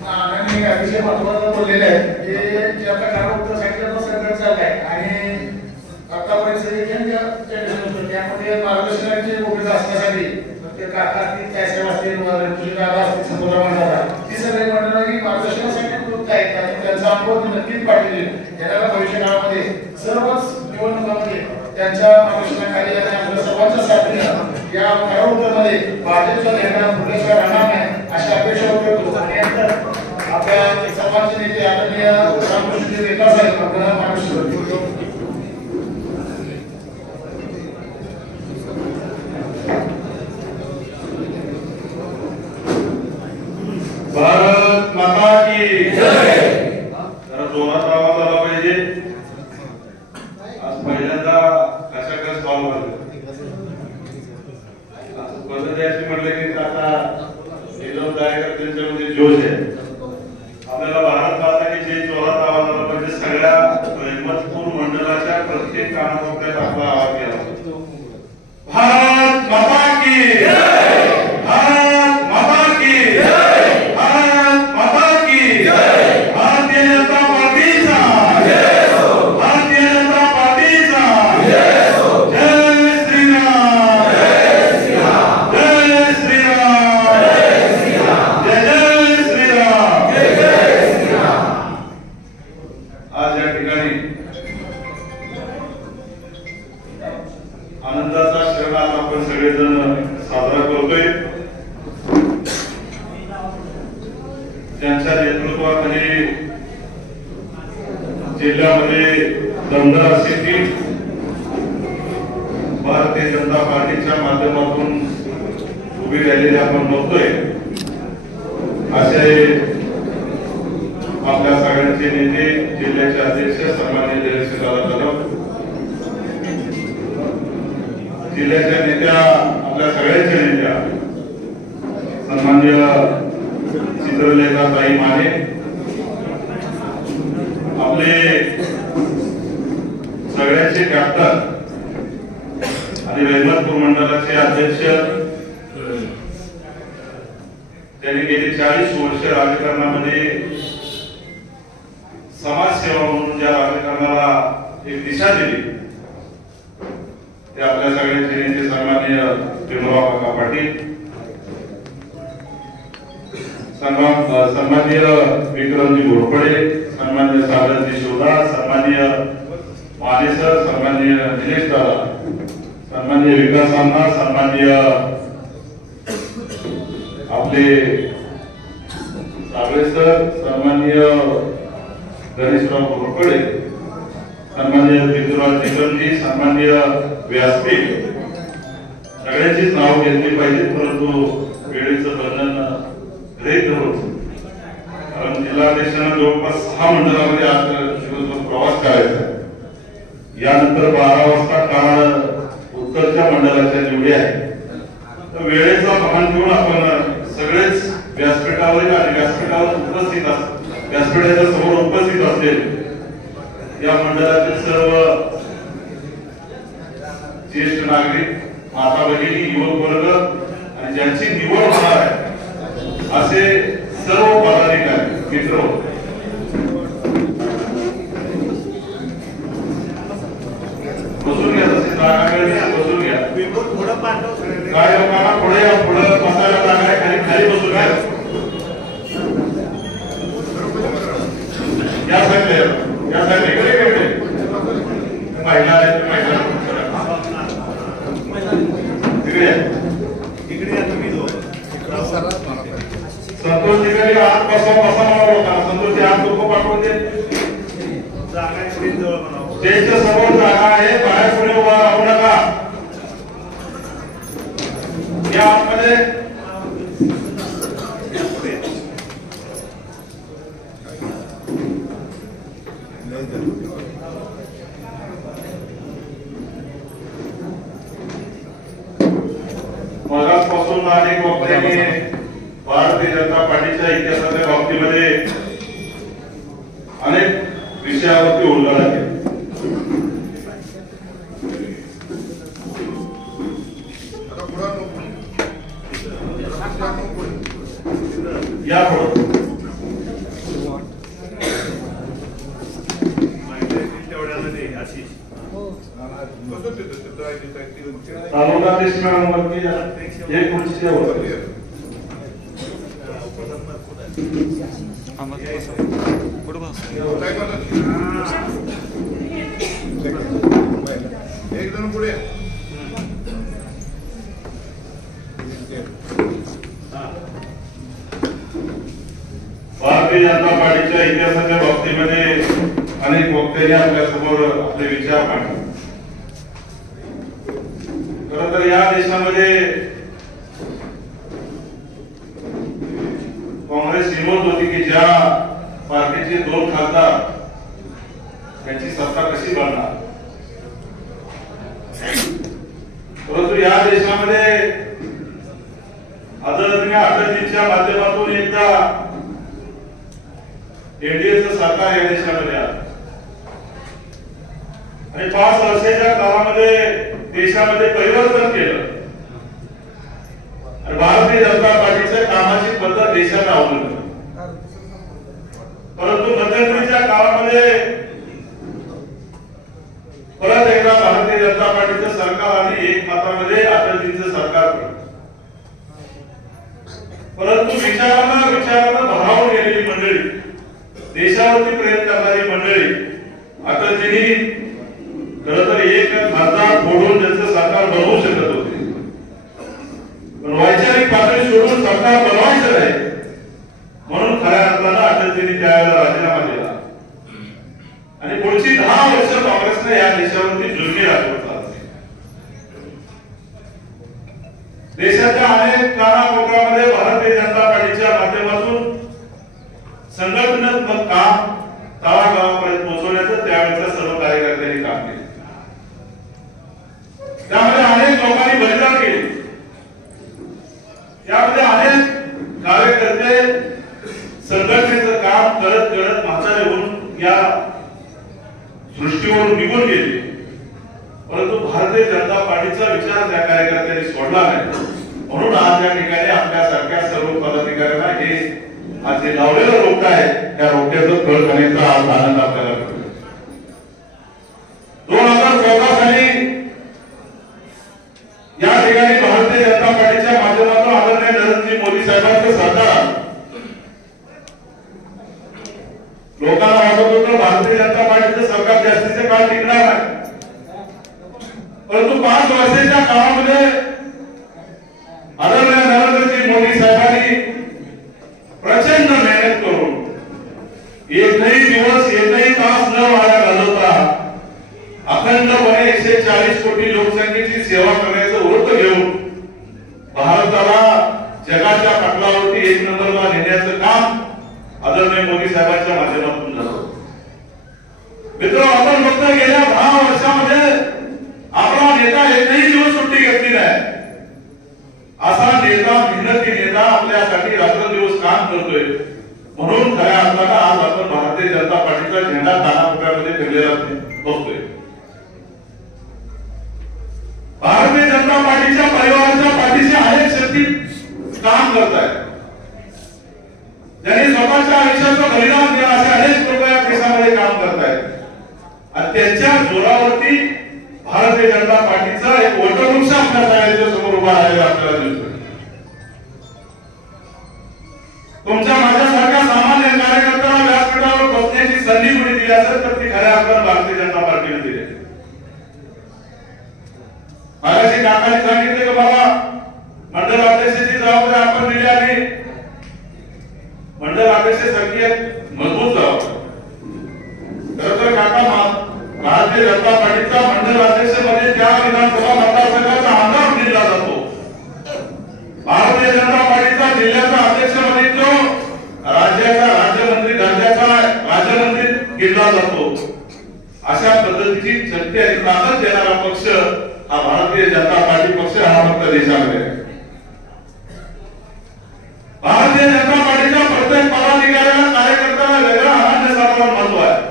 आणि अतिशय महत्वाचं बोललेले आहेत की जे आता कराड उत्तर साईडला संघर्ष चाललाय आणि आतापर्यंत त्यामध्ये मार्गदर्शनाची भूमिका असण्यासाठी ते काका असतील साहेब असतील दादा असतील संतोषराव दादा ती सगळी मंडळी मार्गदर्शनासाठी उपयुक्त आहेत आणि त्यांचा अनुभव नक्कीच पाठवले येणाऱ्या भविष्य काळामध्ये सर्वच निवडणुकांमध्ये त्यांच्या मार्गदर्शनाखाली आणि आपल्या सर्वांच्या साथीने या कराड उत्तरमध्ये भाजपचा निर्णय फुटल्याशिवाय राहणार नाही अशी अपेक्षा करतो आणि नंतर आपल्या सर्वांचे नेते आदरणीय रामकृष्ण रेखा साहेब आपल्याला मार्गदर्शन करतील भारत माता की जय जरा जोरात आवाज आला पाहिजे आज पहिल्यांदा कशा कस कॉल बदल द्यायची म्हटलं की आता कार्यकर्त्यांच्या मध्ये जोश आहे त्यांच्या नेतृत्वाखाली जिल्ह्यामध्ये दमदार अशी टीम भारतीय जनता पार्टीच्या माध्यमातून उभी राहिलेली आपण बघतोय. असे आपल्या सगळ्यांचे नेते, जिल्ह्याचे अध्यक्ष सन्माननीय देवेंद्रदादा कदम, जिल्ह्याच्या नेत्या, आपल्या सगळ्यांच्या नेत्या सन्माननीय चित्रलेखाताई माने, आपले सगळ्यांचे कॅप्टन आणि रहमतपूर मंडळाचे अध्यक्ष, त्यांनी गेली 40 वर्ष राजकारणामध्ये समाजसेवा म्हणून ज्या राजकारणाला एक दिशा दिली, ते आपल्या सगळ्यांचे नेते सन्माननीय विनोबा काका पाटील, सन्माननीय विक्रमजी घोरपडे, सन्माननीय सागरजी शिवदास, सन्माननीय माने सर, सन्माननीय निलेश दादा, सन्माननीय विकास अण्णा, सन्माननीय आपले सागरे सर, सन्माननीय गणेशराव घोरपडे, सन्माननीय बिंदुराव चिकनजी, सन्माननीय व्यासपीठ, सगळ्यांचीच नाव घेतली पाहिजे, परंतु वेळेचं बंधन गृहीत धरून, कारण जिल्हाध्यक्षांना जवळपास 6 मंडळामध्ये आज दिवसभर प्रवास करायचा. यानंतर 12 वाजता काळ उत्तरच्या मंडळाच्या निवडी आहे. तर वेळेचा भान ठेवून आपण सगळेच व्यासपीठावर आणि व्यासपीठावर उपस्थित व्यासपीठाच्या समोर उपस्थित असलेले या मंडळातील सर्व ज्येष्ठ नागरिक, माता भगिनी, युवक वर्ग आणि ज्यांची निवड होणार आहे असे सर्व पदाधिकारी मित्र, बसून घ्या. तसे जागा मिळेल बसून घ्या. काय लोकांना पुढे बसायला जागा आहे, खाली खाली बसून घ्या. या साईडला इकडे महिला तिकडे संतोष ठिकाणी आत बसा म्हणाला होता. संतोषची आत लोक पाठवून दे. स्टेजच्या समोर जागा आहे, बाहेर पुढे उभा राहू नका. या आतमध्ये मगासपासून अनेक वक्त्यांनी भारतीय जनता पार्टीच्या इतिहासाच्या बाबतीमध्ये अनेक विषयावरती उलगडा केला. या तालुका देशमावरती एक खुर्ची एकदम पुढे भारतीय जनता पार्टीच्या इतिहासाच्या बाबतीमध्ये अनेक वक्त्यांनी आपल्या समोर आपले विचार मांडले. खरं तर या देशामध्ये काँग्रेस हिंमत होती की ज्या पार्टीचे 2 खासदार त्यांची सत्ता कशी बनणार. परंतु या देशामध्ये आदरणीय अटलजींच्या माध्यमातून एकदा एनडीएचं सरकार या देशामध्ये आलं आणि 5 वर्षाच्या काळामध्ये देशामध्ये परिवर्तन केलं आणि भारतीय जनता पार्टीच्या कामाची पद्धत देशाला आवडली. परंतु मध्यंतरीच्या काळामध्ये परत एकदा भारतीय जनता पार्टीचं सरकार आणि एक मतामध्ये अटलजींचं सरकार पडलं. परंतु विचारांना भारावून गेलेली मंडळी, देशावरती प्रेम करणारी मंडळी, अटलजींनी खरं तर एक खासदार फोडून त्यांचं सरकार बनवू शकत होते, पण वैचारिक पातळी सोडून सरकार बनवायचं नाही म्हणून खऱ्या पद्धतीने त्यावेळेला राजीनामा दिला आणि पुढची 10 वर्ष काँग्रेसने या देशावरती जुलमी राखत देशाच्या अनेक कानाकोपऱ्यामध्ये भारतीय जनता पार्टीच्या माध्यमातून संघटनात्मक काम तळागाळापर्यंत पोहोचवण्याचं त्यावेळेच्या सर्व कार्यकर्त्यांनी काम केले. त्यामध्ये अनेक लोकांनी बलिदान केले. यामध्ये अनेक कार्यकर्ते संघटनेचं काम करत करत म्हातारे होऊन या सृष्टीवरून निघून गेले. परंतु भारतीय जनता पार्टीचा विचार त्या कार्यकर्त्यांनी सोडला नाही. म्हणून आज या ठिकाणी आपल्यासारख्या सर्व पदाधिकाऱ्यांना हे आज जे लावलेलं रोपट आहे त्या रोपट्याचं फळ करण्याचा आज आनंद आपल्याला मिळतो. 2014 साली या ठिकाणी भारतीय जनता पार्टीच्या माध्यमातून आदरणीय नरेंद्र मोदी साहेबांचं सरकार लोकांना वाटत होतं भारतीय जनता पार्टीचं सरकार जास्तीचे काळ टिकणार नाही. परंतु 5 वर्षाच्या काळामध्ये आदरणीय नरेंद्रजी मोदी साहेबांनी प्रचंड मेहनत करून एकही दिवस एकही तास न वाया घालवता अखंडपणे 140 कोटी लोकसंख्येची सेवा करण्याचं व्रत घेऊन भारताला जगाच्या पटलावरती 1 नंबरला नेण्याचं काम आदरणीय मोदी साहेबांच्या माध्यमातून झालं. मित्र, आपण फक्त गेल्या 10 वर्षामध्ये आपला नेता एकही दिवस सुट्टी घेतली नाही. असा नेता, मेहनती नेता आपल्यासाठी रात्रंदिवस काम करतोय. म्हणून खऱ्या अर्थानं आज आपण भारतीय जनता पार्टीचा झेंडा कानाकोपऱ्यामध्ये फिरलेला बघतोय. भारतीय जनता पार्टीच्या परिवाराच्या पाठीशी अनेक शक्ती काम करत आहेत. ज्यांनी स्वतःच्या आयुष्याचं बलिदान दिलं असे अनेक लोक या देशामध्ये काम करत आहेत आणि त्यांच्या जोरावरती भारतीय जनता पार्टीचा एक वटवृक्ष आपल्या सगळ्यांच्या समोर उभा राहिलेला आपल्याला दिसतोय. तुमच्या माझ्यासारख्या सामान्य कार्यकर्त्याला व्यासपीठावर बसण्याची संधी कोणी दिली असेल तर ती खऱ्या अर्थानं भारतीय जनता पार्टीने दिली. मागाशी काकांनी सांगितले की बाबा मंडळ अध्यक्षाची जबाबदारी आपण दिली आणि मंडळ अध्यक्षासारखी एक मजबूत जबाबदारी. खरं तर काका भारतीय जनता पार्टीचा मंडळ अध्यक्ष मध्ये त्या विधानसभा मतदारसंघाचा आमदार दिला जातो. भारतीय जनता पार्टीचा जिल्ह्याचा अध्यक्ष मध्ये तो राज्याचा राज्यमंत्री दर्जाचा राज्यमंत्री केला जातो. अशा पद्धतीची शक्ती आणि ताकद देणारा पक्ष हा भारतीय जनता पार्टी पक्ष हा फक्त देशामध्ये आहे. भारतीय जनता पार्टीच्या प्रत्येक पदाधिकाऱ्याला कार्यकर्त्याला वेगळा अनन्यसाधारण महत्व आहे.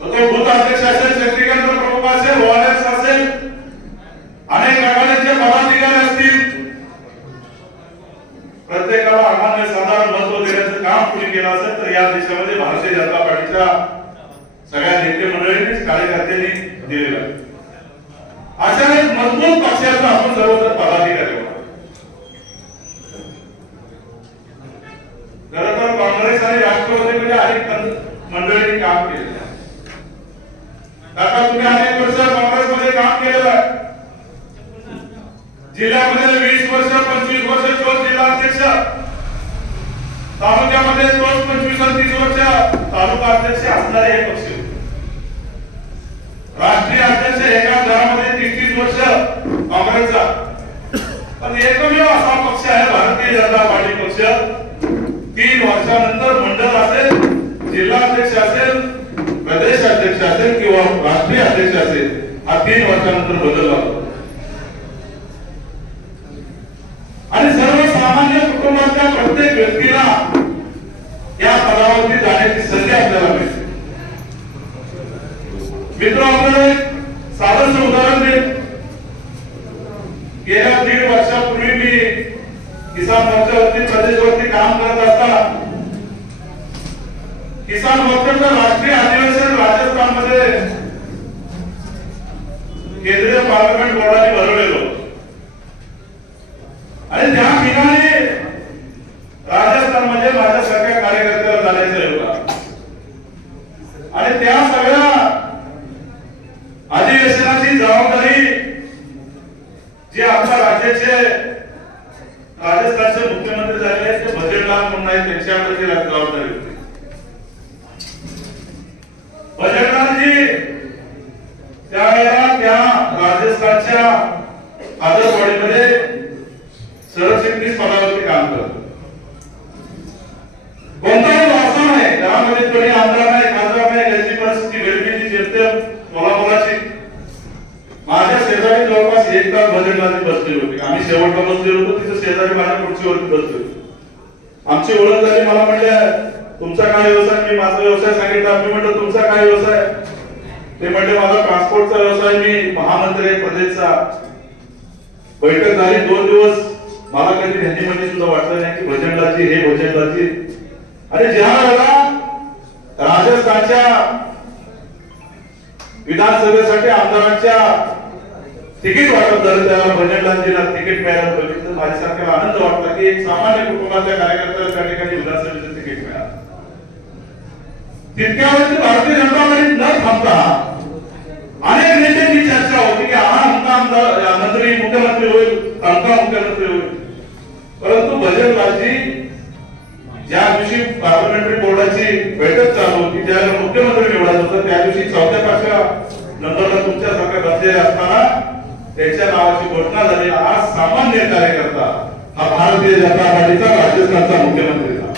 तो बूथ अध्यक्ष असेल, शक्ती केंद्र प्रमुख असेल, वॉर्डर्स असेल, अनेक आघाडीचे पदाधिकारी असतील, प्रत्येकाला अनन्यसाधारण महत्व देण्याचं काम कुणी केलं असेल तर या देशामध्ये भारतीय जनता पार्टीच्या सगळ्या नेते मंडळींनी कार्यकर्त्यांनी दिलेला आहे. अशा एक मजबूत पक्षाचा आपण सर्वत्र पदाधिकारी आहोत. खरं तर काँग्रेस आणि राष्ट्रवादीमध्ये अनेक मंडळींनी काम केले. आता तुम्ही अनेक वर्ष काँग्रेसमध्ये काम केलेलं आहे. जिल्ह्यामध्ये 20 वर्ष 25 वर्ष तोच जिल्हा अध्यक्ष, तालुक्यामध्ये तोच 25-30 वर्ष तालुका अध्यक्ष असणारे हे पक्ष. राष्ट्रीय अध्यक्ष एका घरामध्ये 30-30 वर्ष काँग्रेसचा. पण एकमेव असा पक्ष आहे भारतीय जनता पार्टी पक्ष 3 वर्षानंतर मंडळ असेल, जिल्हा अध्यक्ष असेल, प्रदेश अध्यक्ष असेल किंवा राष्ट्रीय अध्यक्ष असेल हा 3 वर्षानंतर बदलला जातो. आणि सर्वसामान्य कुटुंबातल्या प्रत्येक व्यक्तीला या पदावरती जाण्याची संधी आपल्याला मिळते. मित्र, आपल्याला एक साधंसं उदाहरण देईल. गेल्या 1.5 वर्षापूर्वी मी किसान मोर्चावरती प्रदेशवरती काम करत असताना किसान मोर्चाचं राष्ट्रीय अधिवेशन राजस्थानमध्ये केंद्रीय पार्लमेंट बोर्डाने भरवलेलं आणि त्या ठिकाणी राजस्थानमध्ये माझ्यासारख्या कार्यकर्त्याला जाण्याचं होता आणि त्या सगळ्या अधिवेशनाची जबाबदारी जे आपल्या राज्याचे राजस्थानचे मुख्यमंत्री झालेले ते भजनलाल म्हणून आहे त्यांच्याकडे जबाबदारी होती. बजरंगजी त्यावेळेला त्या राजस्थानच्या आदरवाडीमध्ये सरचिटणीस पदावरती काम करत. कोणताही वासा नाही, त्यामध्ये कोणी आमदार नाही, खासदार नाही, याची परिस्थिती गरिबीची जेमतेम मुलामुलाची. माझ्या शेजारी जवळपास एक तास बजरंगजी बसलेली होती. आम्ही शेवटला बसलेलो होतो, तिथे शेजारी माझ्या खुर्चीवरती बसले होते. आमची ओळख झाली. मला म्हणले तुमचा काय व्यवसाय? मी माझा व्यवसाय सांगितला. मी म्हटलं तुमचा काय व्यवसाय? ते म्हणले माझा ट्रान्सपोर्टचा व्यवसाय, मी महामंत्री प्रदेशचा. बैठक झाली 2 दिवस. मला कधी ह्यांनी सुद्धा वाटलं नाही की भजनलालजी हे भजनलालजी. आणि ज्या वेळेला राजस्थानच्या विधानसभेसाठी आमदारांच्या तिकीट वाटप झालं, त्याला भजनलालजीला तिकीट मिळालं बघितलं माझ्यासारख्याला आनंद वाटला की एक सामान्य कुटुंबातल्या कार्यकर्त्याला त्या ठिकाणी विधानसभेचं तिकीट मिळालं. तितक्या वेळी भारतीय जनता पार्टी न थांबता अनेक नेत्यांची चर्चा होती की हा आमचा मंत्री मुख्यमंत्री होईल, आमचा मुख्यमंत्री होईल. परंतु बजरंगजी ज्या दिवशी पार्लमेंटरी बोर्डाची बैठक चालू होती, ज्यावेळेला मुख्यमंत्री निवडायचं होतं, त्या दिवशी 4-5व्या नंबरला तुमच्यासारख्या बसलेले असताना त्याच्या नावाची घोषणा झाली. आज सामान्य कार्यकर्ता हा भारतीय जनता पार्टीचा राजस्थानचा मुख्यमंत्री झाला.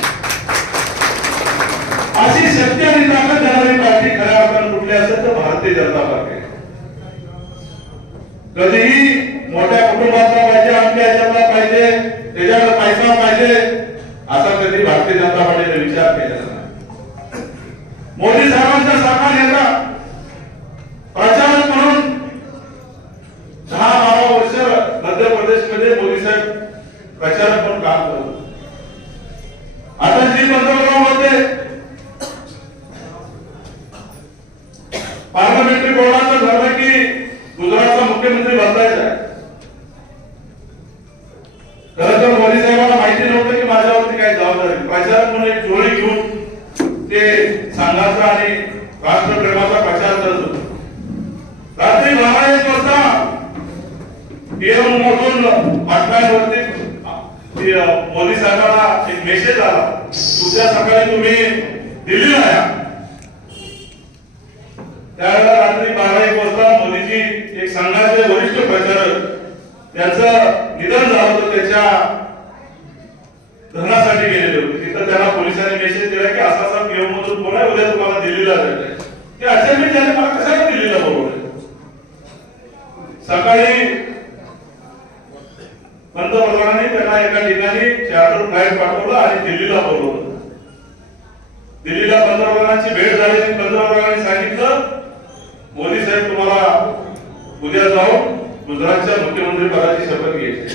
अशी शक्ती आणि ताकद देणारी पार्टी खऱ्या अर्थाने कुठली असेल तर भारतीय जनता पार्टी. कधीही मोठ्या कुटुंबातला पाहिजे, आमच्या याच्यातला पाहिजे, त्याच्याकडे पैसा पाहिजे असा कधी भारतीय जनता पार्टीने विचार केलेला नाही. मोदी साहेबांचा साकार नेता प्रचारक म्हणून 10-12 वर्ष मध्य प्रदेशमध्ये मोदी साहेब प्रचारक म्हणून काम करत. अटलजी पंतप्रधान होते. पार्लमेंटरी बोर्डाचं ठरलं की गुजरातचा मुख्यमंत्री बनवायचा आहे. खरं तर मोदी साहेबांना माहिती नव्हतं की माझ्यावरती काय जबाबदारी. प्रचारक म्हणून एक जोडी घेऊन ते संघाचा आणि राष्ट्रप्रेमाचा प्रचार करत होते. रात्री 12-1 वाजता मधून पाटलांवरती मोदी साहेबांना एक मेसेज आला, उद्या सकाळी तुम्ही दिल्लीला या. त्यावेळेला रात्री 12-1 वाजता मोदीजी एक संघाचे वरिष्ठ प्रचारक त्यांचं निधन झालं होतं, त्याच्या धरणासाठी गेलेले होते. तिथं त्यांना पोलिसांनी मेसेज दिला की असा पीएम मधून कोण आहे, उद्या तुम्हाला दिल्लीला जायचंय. ते अचानक झाले, मला कशाला दिल्लीला बोलवलं. सकाळी पंतप्रधानांनी त्यांना एका ठिकाणी चार्टर फ्लाईट पाठवलं आणि दिल्लीला बोलवलं. दिल्लीला पंतप्रधानांची भेट झाली. पंतप्रधानांनी सांगितलं मोदी साहेब तुम्हाला उद्या जाऊन गुजरातच्या मुख्यमंत्री पदाची शपथ घ्यायची.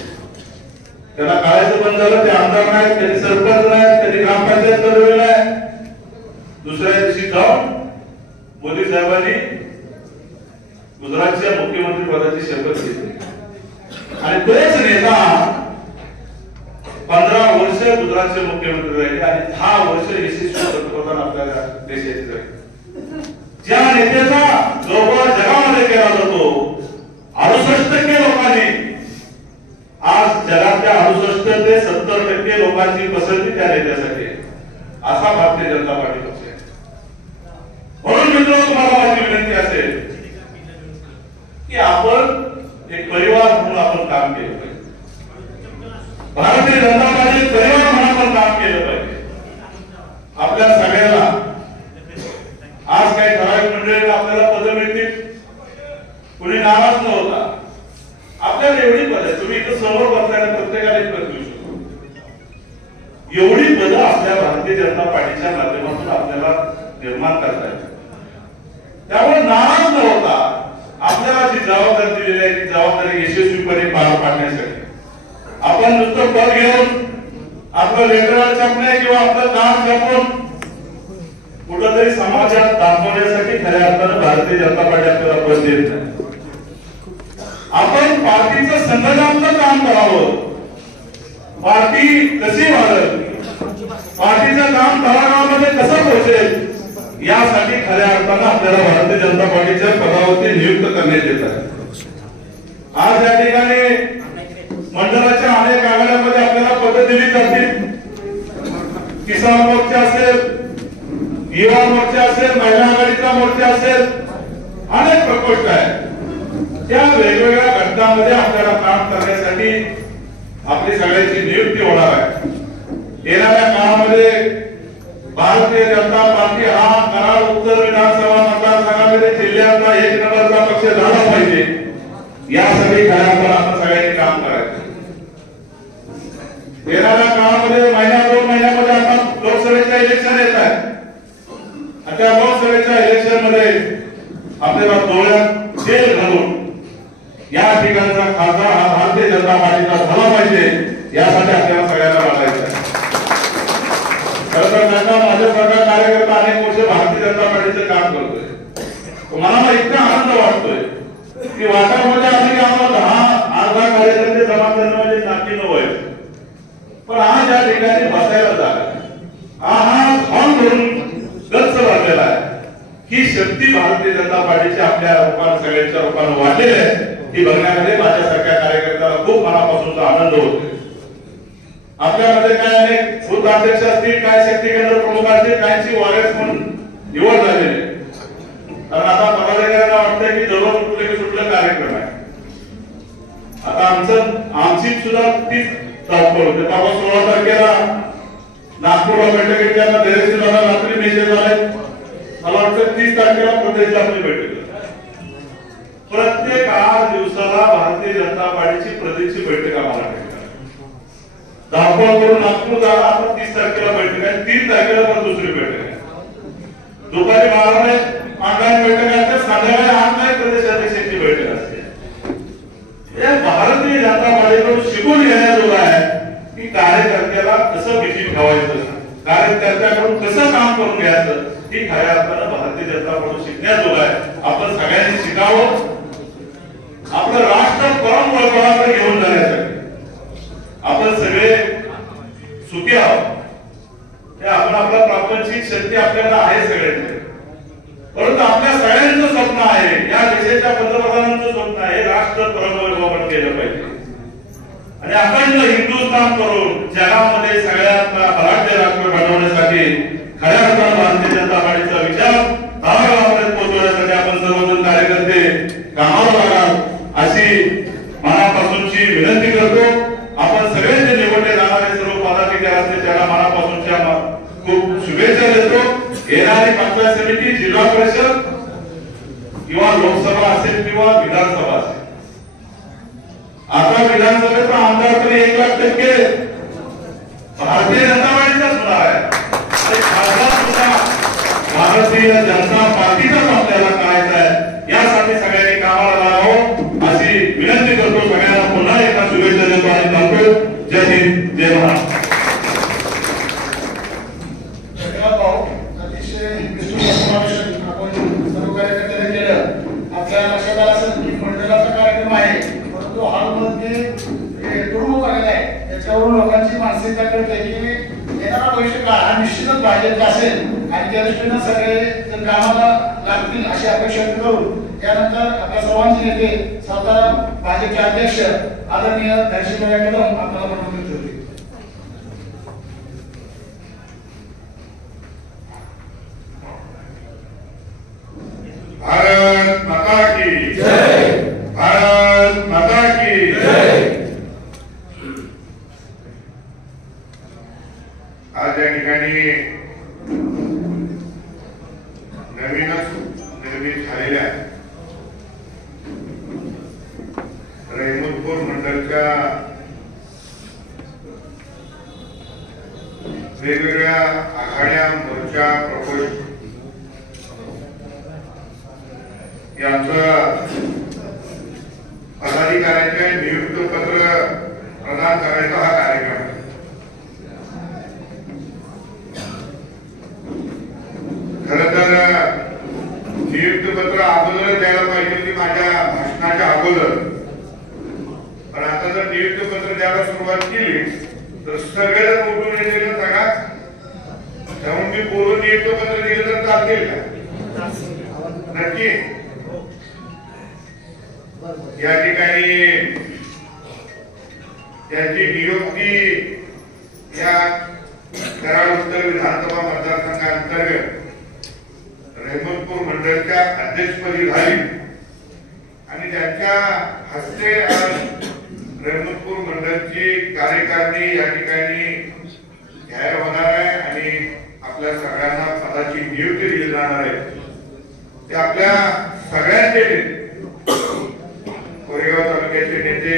त्यांना कळायचं बंद झालं ते आमदार नाहीत, कधी सरपंच नाहीत, कधी ग्रामपंचायत ठरवलेलं आहे. दुसऱ्या दिवशी जाऊन मोदी साहेबांनी गुजरातच्या मुख्यमंत्री पदाची शपथ घेतली. आणि तोच नेता 15 वर्ष गुजरातचे मुख्यमंत्री राहिले आणि 10 वर्ष यशस्वी पंतप्रधान आपल्या देशाचे राहिले. ज्या नेत्याचा जवळ जगामध्ये केला जातो 68% लोकांनी, आज जगातल्या 68 ते 70% लोकांची पसंती त्या नेत्यासाठी आहे. असा भारतीय जनता पार्टी पक्ष आहे. म्हणून मित्रांनो तुम्हाला माझी विनंती असेल की आपण एक परिवार म्हणून आपण काम केलं पाहिजे. भारतीय जनता पार्टी परिवार म्हणून आपण काम केलं पाहिजे. आपल्या सगळ्याला आज काही ठराविक मंडळीला आपल्याला पद मिळतील, कुणी नाराज न होता. आपल्याला एवढी पद आहे, तुम्ही इथं समोर बसल्याने प्रत्येकाला एक पद देऊ शकतो. एवढी पदं आपल्या भारतीय जनता पार्टीच्या माध्यमातून आपल्याला निर्माण करता येतात. त्यामुळे नाराज न होता आपल्याला जी जबाबदारी दिलेली आहे ती जबाबदारी यशस्वीपणे पार पाडण्यासाठी आपण नुसतं पद घेऊन आपलं लेटर छापणे किंवा आपलं काम छापून कुठंतरी समाजात दाखवण्यासाठी खऱ्या अर्थानं भारतीय जनता पार्टी आपल्याला पद देत नाही. आपण पार्टीचं संघटनाचं काम करावं. पार्टी कशी वाढेल, पार्टीचं काम तळागाळामध्ये कसं पोहोचेल यासाठी खऱ्या अर्थानं आपल्याला भारतीय जनता पार्टीच्या पदावरती नियुक्त करण्यात येत आहे. आज या ठिकाणी मंडळाच्या अनेक आघाड्यांमध्ये आपल्याला पदं दिली जातील. किसान मोर्चा असेल, युवा मोर्चा असेल, महिला आघाडीचा मोर्चा असेल, अनेक प्रकोष्ठ आहेत. त्या वेगवेगळ्या घटकांमध्ये आपल्याला काम करण्यासाठी आपली सगळ्यांची नियुक्ती होणार आहे. येणाऱ्या काळामध्ये भारतीय जनता पार्टी हा कराड उत्तर विधानसभा मतदारसंघामध्ये जिल्ह्यातला 1 नंबरचा पक्ष झाला पाहिजे, यासाठी खऱ्या अर्थानं आपण सगळ्यांनी काम करायचं. येणाऱ्या काळामध्ये महिन्या 2 महिन्यामध्ये आता लोकसभेच्या इलेक्शन येत आहेत. त्या लोकसभेच्या इलेक्शन मध्ये आपल्याला डोळ्यात तेल घालून या ठिकाणचा खासदार हा भारतीय जनता पार्टीचा झाला पाहिजे, यासाठी आपल्याला सगळ्यांना लढायचं आहे. खरं तर माझ्यासारखा कार्यकर्ता अनेक वर्ष भारतीय जनता पार्टीचं काम करतोय. मला इतका आनंद वाटतोय की वाटामध्ये आम्ही आम्हाला 10-11 कार्यकर्ते जमा करणं म्हणजे नाकी न व्हायचं. पण आज या ठिकाणी बसायला जागा, हा हॉल भरून गच्च भरलेला आहे. ही शक्ती भारतीय जनता पार्टीची आपल्या रूपाने सगळ्यांच्या रूपाने वाढलेली आहे. ही बघण्यामध्ये माझ्यासारख्या कार्यकर्त्याला खूप मनापासूनचा आनंद होतोय. आपल्यामध्ये काय अनेक बूथ अध्यक्ष असतील, काय शक्ती केंद्र प्रमुख असतील, काहींची वारेस म्हणून निवड झालेली आहे. कारण आता पदाधिकाऱ्यांना वाटतंय की दररोज कुठले की सुटलं कार्यक्रम आहे. आता आमची सुद्धा तीच धावपळ होते. तेव्हा 16 तारखेला नागपूरला बैठक घेतली. आता धैर्यशील रात्री मेसेज आले, मला वाटतं 30 तारखेला प्रदेशला आपली बैठक. प्रत्येक 8 दिवसाला भारतीय जनता पार्टीची प्रदेशची बैठक आम्हाला भेटतात. धावपळ करून नागपूर झाला, आता 30 तारखेला बैठक आहे, 3 तारखेला पण दुसरी बैठक आहे. दुपारी 12 ऑनलाईन बैठक असते, संध्याकाळी ऑनलाईन प्रदेशाध्यक्षांची बैठक असते. भारतीय जनता पार्टीकडून शिकून घेण्याजोगं आहे की कार्यकर्त्याला कसं बिजी ठेवायचं, कार्यकर्त्याकडून कसं काम करून घ्यायचं, ही खऱ्या अर्थानं भारतीय जनता पार्टी शिकण्याजोगं आहे. आपण सगळ्यांनी शिकावं. आपलं राष्ट्र परमवैभवाकडे घेऊन जाण्यासाठी आपण सगळे सुखी आहोत. आपण आपला प्रापंचिक शक्ती आपल्याला आहे सगळ्यांची, परंतु आपल्या सगळ्यांचं स्वप्न आहे, या देशाच्या पंतप्रधानांचं स्वप्न आहे, राष्ट्र परमवैभव केलं पाहिजे आणि अखंड हिंदुस्थान करून जगामध्ये सगळ्यात बलाढ्य राष्ट्र बनवण्यासाठी खऱ्या अर्थानं भारतीय जनता पार्टीचा विचार तळागाळापर्यंत पोहोचवण्यासाठी आपण सर्वजण कार्यकर्ते कामाला लागा, अशी मनापासूनची विनंती करतो. आपण सगळे जे निवडले जाणारे सर्व पदाधिकारी असतील त्याला मनापासूनच्या खूप शुभेच्छा देतो. येणारी पंचायत समिती, जिल्हा परिषद किंवा लोकसभा असेल किंवा विधानसभा असेल, आता विधानसभेचा आमदार तरी 1,00,000% भारतीय जनता पार्टीचाच होणार आहे आणि खासदार सुद्धा भारतीय जनता पार्टीचाच आपल्याला करायचा आहे. यासाठी सगळ्यांनी कामाला लागावं अशी विनंती करतो. सगळ्यांना पुन्हा एकदा शुभेच्छा देतो आणि सांगतो जय हिंद, जय महाराष्ट्र. आपल्या लक्षात आलं असेल की मंडळाचा कार्यक्रम आहे, परंतु हॉलमध्ये तुडुंब झालेला आहे. त्याच्यावरून लोकांची मानसिकता कळते की येणारा भविष्य काळ हा निश्चितच भाजपचा असेल आणि त्या दृष्टीनं सगळे कामाला लागतील अशी अपेक्षा करून त्यानंतर आपल्या सर्वांचे नेते सातारा भाजपचे अध्यक्ष आदरणीय धैर्यशील कदम आपल्याला मनोनीत होते. भारत माता की जय, भारत माता की जय. आज या ठिकाणी नवीनच निर्मित झालेल्या रहिमतपूर मंडलच्या वेगवेगळ्या आघाड्या, मोर्चा, प्रकोष्ठ यांचं पदाधिकाऱ्यांचे नियुक्त पत्र प्रदान करायचा हा कार्यक्रम आहे. खरं तर नियुक्त पत्र अगोदर द्यायला पाहिजे होती माझ्या भाषणाच्या अगोदर, पण आता जर नियुक्त पत्र द्यायला सुरुवात केली तर सगळेजण उठून येतील सगळा. त्यामुळे मी बोलून नियुक्त पत्र दिलं तर चालतील का? नक्की. या ठिकाणी त्यांची नियुक्ती या कराड उत्तर विधानसभा मतदारसंघांतर्गत रहमतपूर मंडळच्या अध्यक्षपदी झाली आणि त्यांच्या हस्ते आज रहमतपूर मंडळची कार्यकारिणी या ठिकाणी जाहीर होणार आहे आणि आपल्या सगळ्यांना पदाची नियुक्ती दिली जाणार आहे. ते आपल्या सगळ्यांचे कोरेगाव तालुक्याचे नेते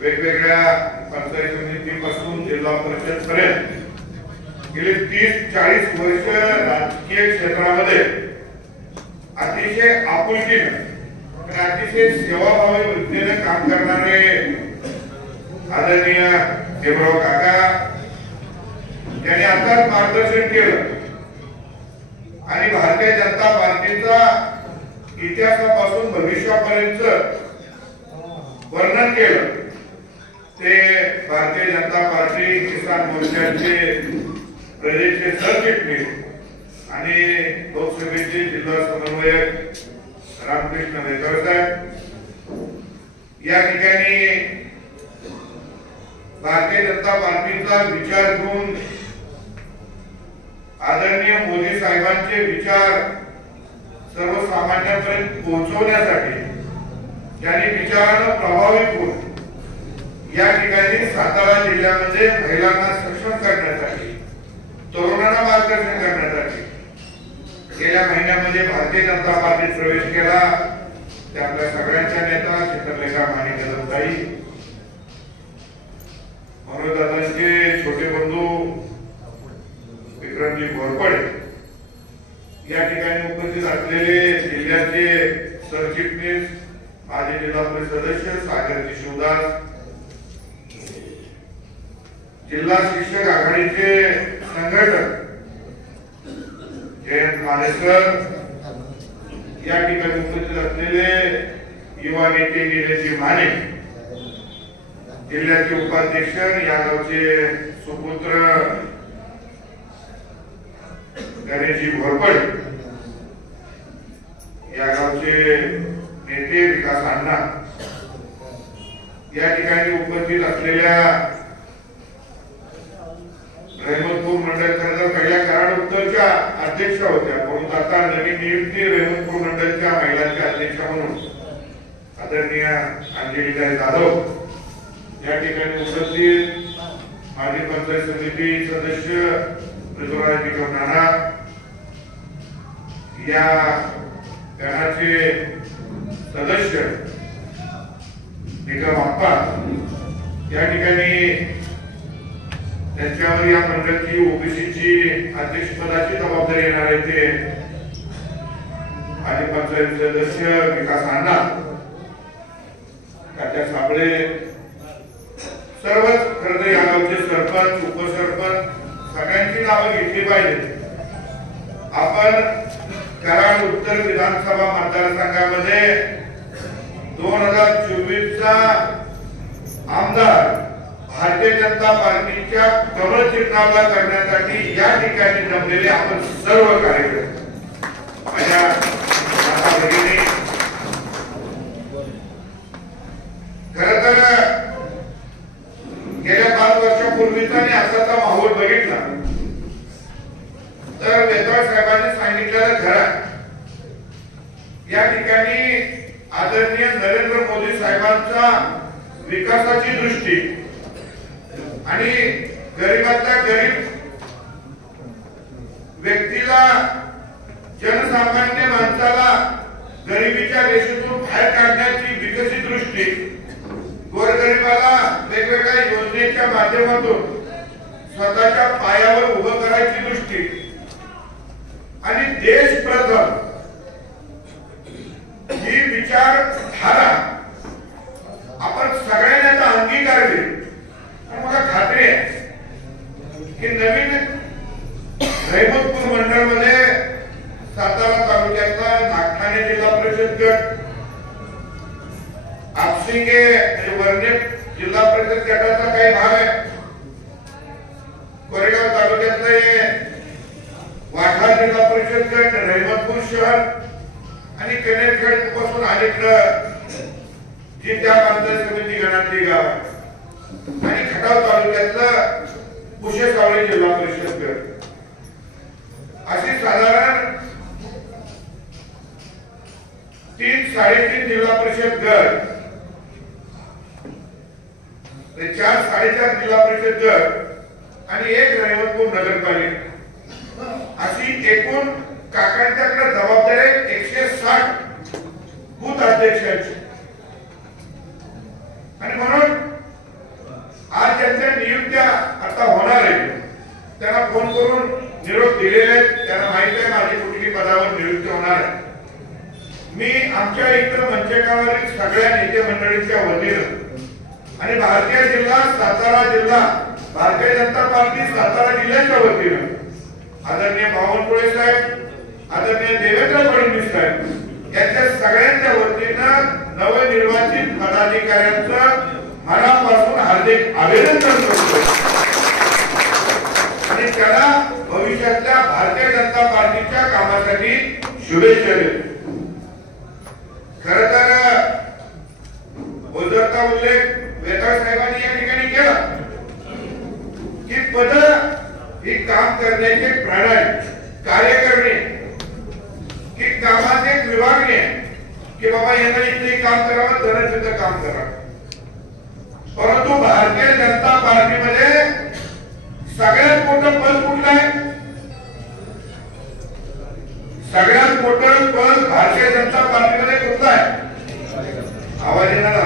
वेगवेगळ्या पंचायत समितीपासून जिल्हा परिषद पर्यंत गेले 30-40 वर्ष राजकीय क्षेत्रामध्ये अतिशय आपुलकीने आणि अतिशय सेवाभावी वृत्तीने काम करणारे आदरणीय देवराव काका त्यांनी आताच मार्गदर्शन केलं आणि भारतीय जनता पार्टीचा इतिहासापासून भविष्यापर्यंत वर्णन केलं. ते भारतीय जनता पार्टी किसान मोर्चाचे प्रदेशचे सरचिटणीस आणि लोकसभेचे जिल्हा समन्वयक रामकृष्ण बेकर साहेब या ठिकाणी भारतीय जनता पार्टीचा विचार करून आदरणीय मोदी साहेबांचे विचार सर्वसामान्यांपर्यंत पोहोचवण्यासाठी ज्यांनी विचारानं प्रभावित होऊन या ठिकाणी सातारा जिल्ह्यामध्ये महिलांना सक्षम करण्यासाठी तरुणांना मार्गदर्शन करण्यासाठी गेल्या महिन्यामध्ये भारतीय जनता पार्टीत प्रवेश केला. ते आपल्या सगळ्यांच्या नेता चित्रलेखा माणिकताई मनोजदादांचे छोटे बंधू विक्रमजी घोरपडे या ठिकाणी उपस्थित असलेले जिल्ह्याचे सरचिटणीस माजी जिल्हा परिषद सदस्य सागरजी शिवदास, जिल्हा शिक्षक आघाडीचे संघटक जयंत मानेसकर या ठिकाणी उपस्थित असलेले युवा नेते निलेशजी माने, जिल्ह्याचे उपाध्यक्ष या गावचे सुपुत्र गणेशजी घोरपडे, या गावचे नेते विकास अण्णा या ठिकाणी उपस्थित असलेल्या रहमतपूर मंडळ खरं पहिल्या कराड उत्तरच्या अध्यक्ष होत्या, परंतु आता नवीन नियुक्ती रहमतपूर मंडळच्या महिलांच्या अध्यक्ष म्हणून आदरणीय अंजलीताई जाधव या ठिकाणी उपस्थित माजी पंचायत समिती सदस्य ऋतुराज नाना या गणाचे सदस्य निगम अप्पा या ठिकाणी त्यांच्यावर या मंडळाची ओबीसीची अध्यक्षपदाची जबाबदारी येणार आहे. ते माजी पंचायत सदस्य विकास अण्णा, तात्या साबळे, सर्वच खरं या गावचे सरपंच उपसरपंच सगळ्यांची नावं घेतली पाहिजे. आपण कराड उत्तर विधानसभा मतदारसंघामध्ये 2024चा आमदार भारतीय जनता पार्टीच्या कमळ चिन्हाला करण्यासाठी या ठिकाणी जमलेले आपण सर्व कार्यकर्ते माझ्या माता भगिनी, खरं तर गेल्या 5 वर्षापूर्वीचा आणि आताचा माहोल बघितला तर वेताळ साहेबांनी सांगितलेलं खरं या ठिकाणी आदरणीय नरेंद्र मोदी साहेबांचा विकासाची दृष्टी आणि गरीबातल्या गरीब व्यक्तीला जनसामान्य माणसाला गरिबीच्या रेषेतून बाहेर काढण्याची विकसित दृष्टी, गोरगरिबाला वेगवेगळ्या योजनेच्या माध्यमातून स्वतःच्या पायावर उभं करायची दृष्टी आणि देश प्रथम ही विचारधारा आपण सगळ्यांनी आता अंगीकारली. मला खात्री आहे की नवीन रहमतपूर मंडळ मध्ये सातारा तालुक्यातला नागठाणे जिल्हा परिषद गट, आपसिंगे वर्णे जिल्हा परिषद गटाचा काही भाग आहे, कोरेगाव तालुक्यातले वाठार जिल्हा परिषद गट, रहमतपूर शहर आणि कनेरगड पासून अलीकडं जी त्या पंचायत समिती गणातली गाव आणि खटाव तालुक्यातलं कुशेसावळी जिल्हा परिषद गट अशी साधारण 3-3.5 जिल्हा परिषद गट, 4-4.5 जिल्हा परिषद गट आणि 1 रहिमतपूर नगरपालिका अशी एकूण काकांच्याकडे जबाबदारी 160 बूथ अध्यक्षांची. आणि म्हणून आज ज्यांच्या नियुक्त्या आता होणार आहेत त्यांना फोन करून निरोप दिलेले आहेत. त्यांना माहिती आहे माझी कुठली पदावर नियुक्ती होणार आहे. मी आमच्या इतर मंचकावरील सगळ्या नेते मंडळींच्या वतीनं आणि भारतीय जिल्हा सातारा जिल्हा भारतीय जनता पार्टी सातारा जिल्ह्याच्या वतीनं आदरणीय बावनकुळे साहेब, आदरणीय देवेंद्र फडणवीस साहेब यांच्या सगळ्यांच्या वतीनं नवनिर्वाचित पदाधिकाऱ्यांचं मनापासून हार्दिक अभिनंदन करतो आणि त्याला भविष्यातल्या भारतीय जनता पार्टीच्या कामासाठी शुभेच्छा देतो. खर तर ओझरचा उल्लेख वेताळ साहेबांनी या ठिकाणी केला की पद ही काम करण्याचे प्रणाली, कार्य करणे, की कामाचे विभागणे, की बाबा यांना इथे काम करावं तर तिथं काम करावं. परंतु भारतीय जनता पार्टीमध्ये सगळ्यात मोठं पद कुठलं आहे? सगळ्यात मोठं पद भारतीय जनता पार्टीमध्ये कुठलं आहे? आवाज येणार.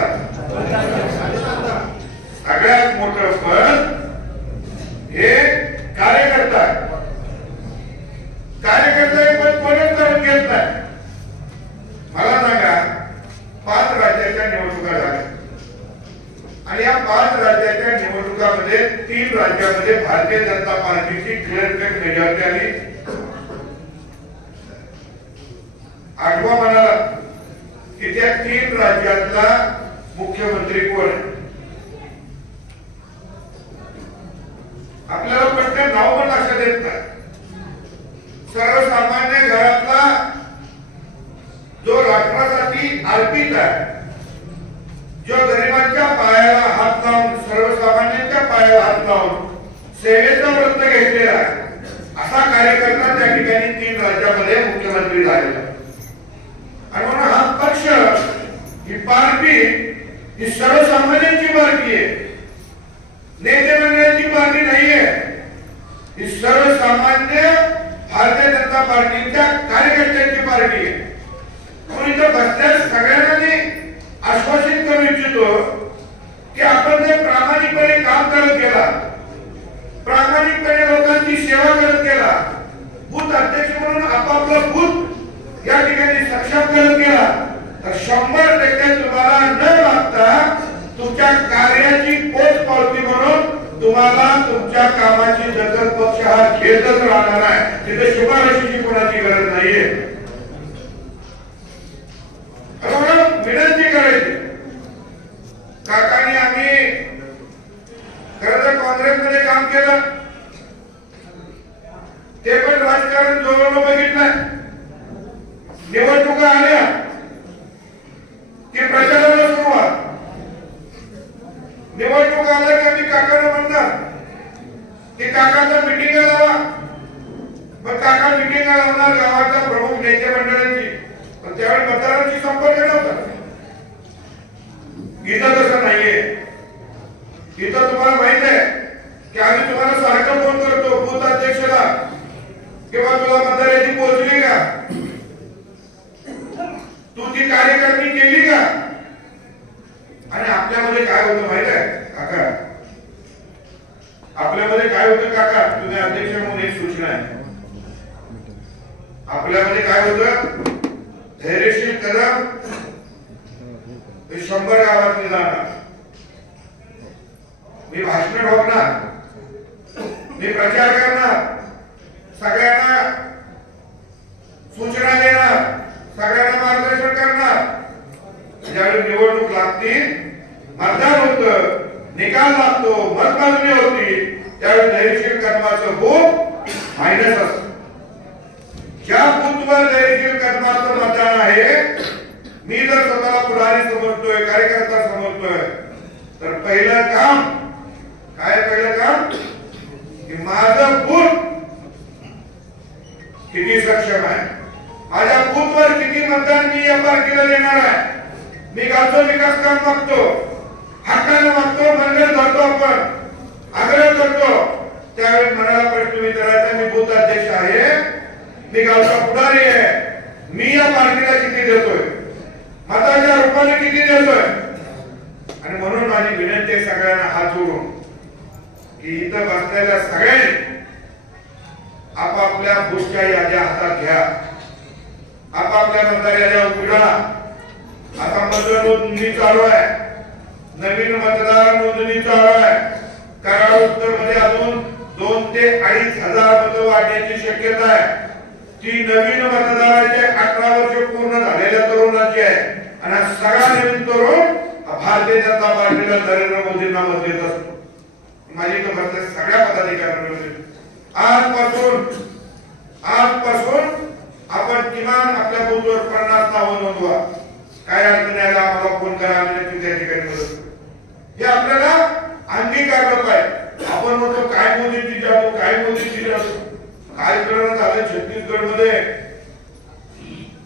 सगळ्यात मोठं पद हे कार्यकर्ता आहे. कार्यकर्ता हे पद कोणच करून घेत नाही. मला सांगा, 5 राज्याच्या निवडणुका झाल्या आणि या 5 राज्याच्या निवडणुकामध्ये 3 राज्यामध्ये भारतीय जनता पार्टीची क्लिअर कट मेजॉरिटी आली. आठवा म्हणाला की त्या 3 राज्यातला मुख्यमंत्री कोण आहे? आपल्याला पटकन नाव पण लक्षात येत नाही. सर्वसामान्य घरातला जो राष्ट्रासाठी अर्पित आहे, जो गरिबांच्या पायाला हात लावून, सर्वसामान्यांच्या पायाला हात लावून सेवेचा व्रत घेतलेला आहे, असा कार्यकर्ता त्या ठिकाणी 3 राज्यामध्ये मुख्यमंत्री झालेला. आणि म्हणून हा पक्ष, ही पार्टी ही सर्वसामान्यांची पार्टी आहे, नेते मंडळांची पार्टी नाहीये. ही सर्वसामान्य भारतीय जनता पार्टीच्या कार्यकर्त्यांची पार्टी आहे. म्हणून इथं बसल्या सगळ्यांना मी आश्वासित करू इच्छितो की आपण जर प्रामाणिकपणे काम करत गेला, प्रामाणिकपणे लोकांची सेवा करत गेला, बूथ अध्यक्ष म्हणून आपापलं बूथ या ठिकाणी सक्षम करत गेला तर 100% तुम्हाला न लागता तुमच्या कार्याची पोच पावती म्हणून तुम्हाला तुमच्या कामाची दखल पक्ष हा घेतच राहणार आहे. तिथे शिफारशीची कोणाची गरज नाहीये. विनंती करायची, काकांनी आम्ही खरं तर काँग्रेसमध्ये काम केलं, ते पण राजकारण जोरानं बघितलं. निवडणुका आल्या की प्रचाराला सुरुवात. निवडणूक आल्या की आम्ही काकांना म्हणतात की काकांचा मिटिंग लावा. मग काका मिटिंग लावणार गावाच्या प्रमुख नेते मंडळांची, पण त्यावेळी मतदारांशी संपर्क नव्हता. इथं तसं नाहीये. इथं तुम्हाला माहित आहे की आम्ही तुम्हाला सारखं फोन करतो बूथ अध्यक्षाला किंवा तुला मतदार यादी पोहोचली का, तू ती कार्यकर्ती केली का. आणि आपल्यामध्ये काय होतं माहित आहे काका, आपल्यामध्ये काय होतं काका, तुम्ही अध्यक्ष म्हणून एक सूचना आहे. आपल्यामध्ये काय होतं, धैर्यशील कदम 100 गावात जाणार, मी भाषण ठोकणार, मी प्रचार करणार, सगळ्यांना सूचना देणार, सगळ्यांना मार्गदर्शन करणार. ज्यावेळी निवडणूक लागती, मतदान होतं, निकाल लागतो, मतमोजणी होती, त्यावेळी धैर्यशील कदमाचं बूथ मायनस असतं. ज्या बूथवर धैर्यशील कदमाचं मतदान आहे, मी जर स्वतःला पुढारी समजतोय, कार्यकर्ता समजतोय, तर पहिलं काम काय, पहिलं काम किती सक्षम आहे, माझ्या बूथवर किती मतदान मी या पार्टीला देणार आहे, मी गावचं विकास काम मागतो, हक्काने मागतो, मनगट धरतो, आपण आग्रह करतो, त्यावेळी मनाला प्रश्न विचारायचा, मी बूथ अध्यक्ष आहे, मी गावचा पुढारी आहे, मी या पार्टीला किती देतोय, मताच्या रूपाने किती देतोय. आणि म्हणून माझी विनंती आहे सगळ्यांना हात जोडून की इथं बसलेल्या सगळ्यांनी आपापल्या बूथच्या याद्या हातात घ्या, आपापल्या मतदार याद्या उघडा. आता मतदार नोंदणी चालू आहे, नवीन मतदार नोंदणी चालू आहे. कराड उत्तर मध्ये अजून 2 ते 2.5 हजार मतं वाढण्याची शक्यता आहे. ती नवीन मतदाराचे 18 वर्ष पूर्ण झालेल्या तरुणांची आहे आणि हा सगळा नवीन तरुण भारतीय जनता पार्टीला नरेंद्र मोदींना मत देत असतो. माझी तर सगळ्या पदाधिकाऱ्यांना आजपासून आपण किमान आपल्या बूथवर 50 नावं नोंदवा. काय अडचण आहे आम्हाला फोन करा, आम्ही त्या ठिकाणी मदत करू. हे आपल्याला अंगीकारलं पाहिजे. आपण म्हणतो काय मोदींची जादू, काय मोदींची जादू. काय करणं झालं छत्तीसगड मध्ये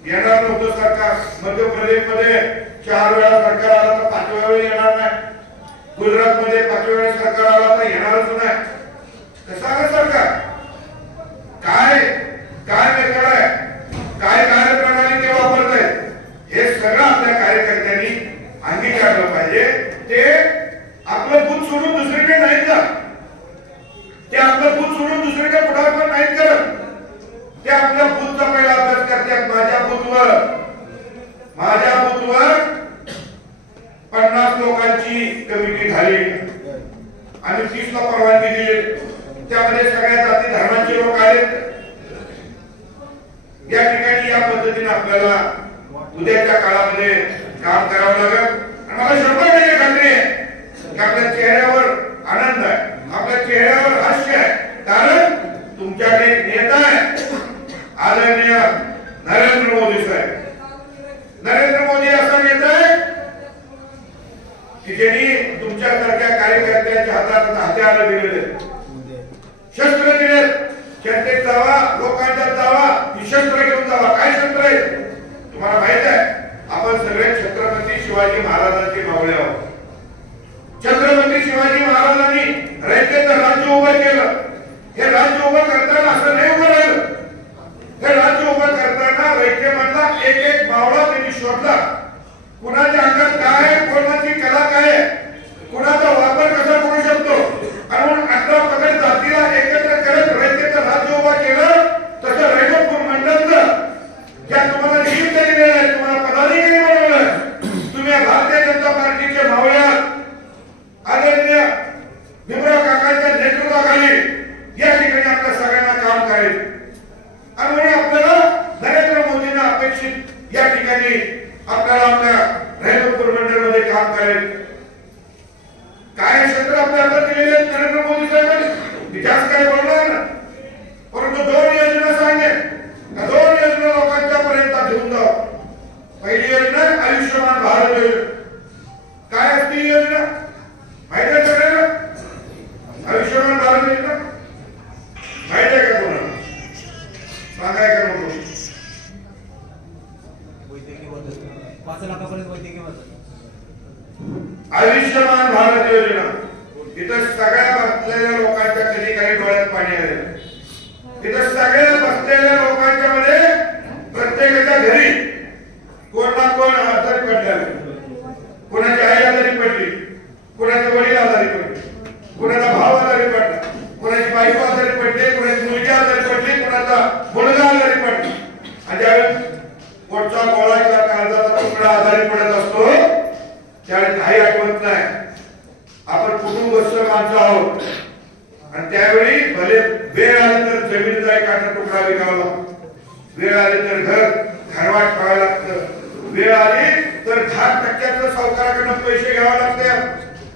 येणार नव्हतं सरकार, मध्य प्रदेश मध्ये 4 वेळा सरकार आला तर 5व्या वेळी येणार नाही, गुजरात मध्ये 5व्या वेळी सरकार आला तर येणारच नाही. कसं आलं सरकार, काय काय मेथड आहे, काय कार्यप्रणाली ते वापरत आहेत, हे सगळं आपल्या कार्यकर्त्यांनी अंगीकारलं पाहिजे. ते आपलं बूथ सोडून दुसरीकडे नाहीत जात, ते आपलं बूथ सोडून दुसरीकडे पुढाकार नाहीत करत, ते आपल्या बूथचा पहिला अभ्यास करतात. माझ्या बूथवर 50 लोकांची कमिटी झाली आणि 30 ला परवानगी दिली. त्यामध्ये सगळ्या जाती धर्माचे लोक आले. या ठिकाणी या पद्धतीने आपल्याला उद्याच्या काळामध्ये काम करावं लागेल. मला 100% खात्री आहे की आपल्या चेहऱ्यावर आनंद आहे, आपल्या चेहऱ्यावर हास्य आहे, कारण तुमच्याकडे एक नेता आहे, आदरणीय नरेंद्र मोदी साहेब. नरेंद्र मोदी असा नेता आहे की ज्यांनी तुमच्यासारख्या कार्यकर्त्यांच्या हातात हत्यार दिलेले, शस्त्र दिले. जनतेत जावा, लोकांच्यात जावा, ही शस्त्र घेऊन जावा. काय शस्त्र आहे तुम्हाला माहित आहे, आपण सगळे छत्रपती शिवाजी महाराजांचे मावळे आहोत. छत्रपती शिवाजी महाराजांनी रयतेचं राज्य उभं केलं. हे राज्य उभं करताना असं नाही उभं राहिलं, हे राज्य उभं करताना रयतेमधला एक एक मावळा त्यांनी शोधला. कुणाच्या अंगात काय आहे, कोणाची कला काय आहे, कुणाचा वापर कसा करू शकतो, आणि म्हणून 18 पगड जातीला एकत्र करत रयतेचं राज्य उभं केलं. तसं रहिमतपूर मंडळचं ज्या तुम्हाला नियुक्त दिलेलं आहे, तुम्हाला पदाधिकारी बनवलं, तुम्ही भारतीय जनता पार्टीचे मावळे आदरणीय भीमराव काकांच्या नेतृत्वाखाली या ठिकाणी आपल्या सगळ्यांना काम करायचं. आणि म्हणून आपल्याला नरेंद्र मोदींना अपेक्षित या ठिकाणी आपल्याला आपल्या रहिमतपूर मंडळमध्ये काम करायचं. काय क्षेत्र आपल्या हातात दिलेले आहेत नरेंद्र मोदी साहेबांनी, जास्त काय बोलणार ना, परंतु 2 योजना सांगेल, 2 योजना लोकांच्या पर्यंत घेऊन जाऊ. पहिली योजना आयुष्यमान भारत योजना. काय असते ही योजना माहिती आहे सगळ्यांना? आयुष्यमान भारत योजना माहिती आहे का कोणाला? सांगाय का नको? 5 लाखापर्यंत वैद्यकीय मदत. आयुष्यमान भारत योजना, इथं सगळ्या बसलेल्या लोकांच्या कधी काही डोळ्यात पाणी आले. इथं सगळ्या बसलेल्या लोकांच्या मध्ये प्रत्येकाच्या घरी कोण ना कोण आजारी पडलेला, कोणाची आई आजारी पडली, कोणाचे वडील आजारी पडले, कोणाचा भाव आजारी पडला, कोणाची बायको आजारी पडली, कोणाची मुलगी आजारी पडली, कोणाचा मुलगा आजारी पडला. आणि ज्यावेळेस पोटचा गोळा किंवा काळजाचा तुकडा आजारी पडत असतो त्यावेळेस काही आठवत नाही. आपण कुटुंबस्थ माणसं आहोत आणि त्यावेळी भले वेळ आली तर जमिनीचा एक आठा तुकडा विकावा लागतो, वेळ आली तर घरवाट ठेवावं लागतं, वेळ आली तर 10% सावकाराकडनं पैसे घ्यावे लागते.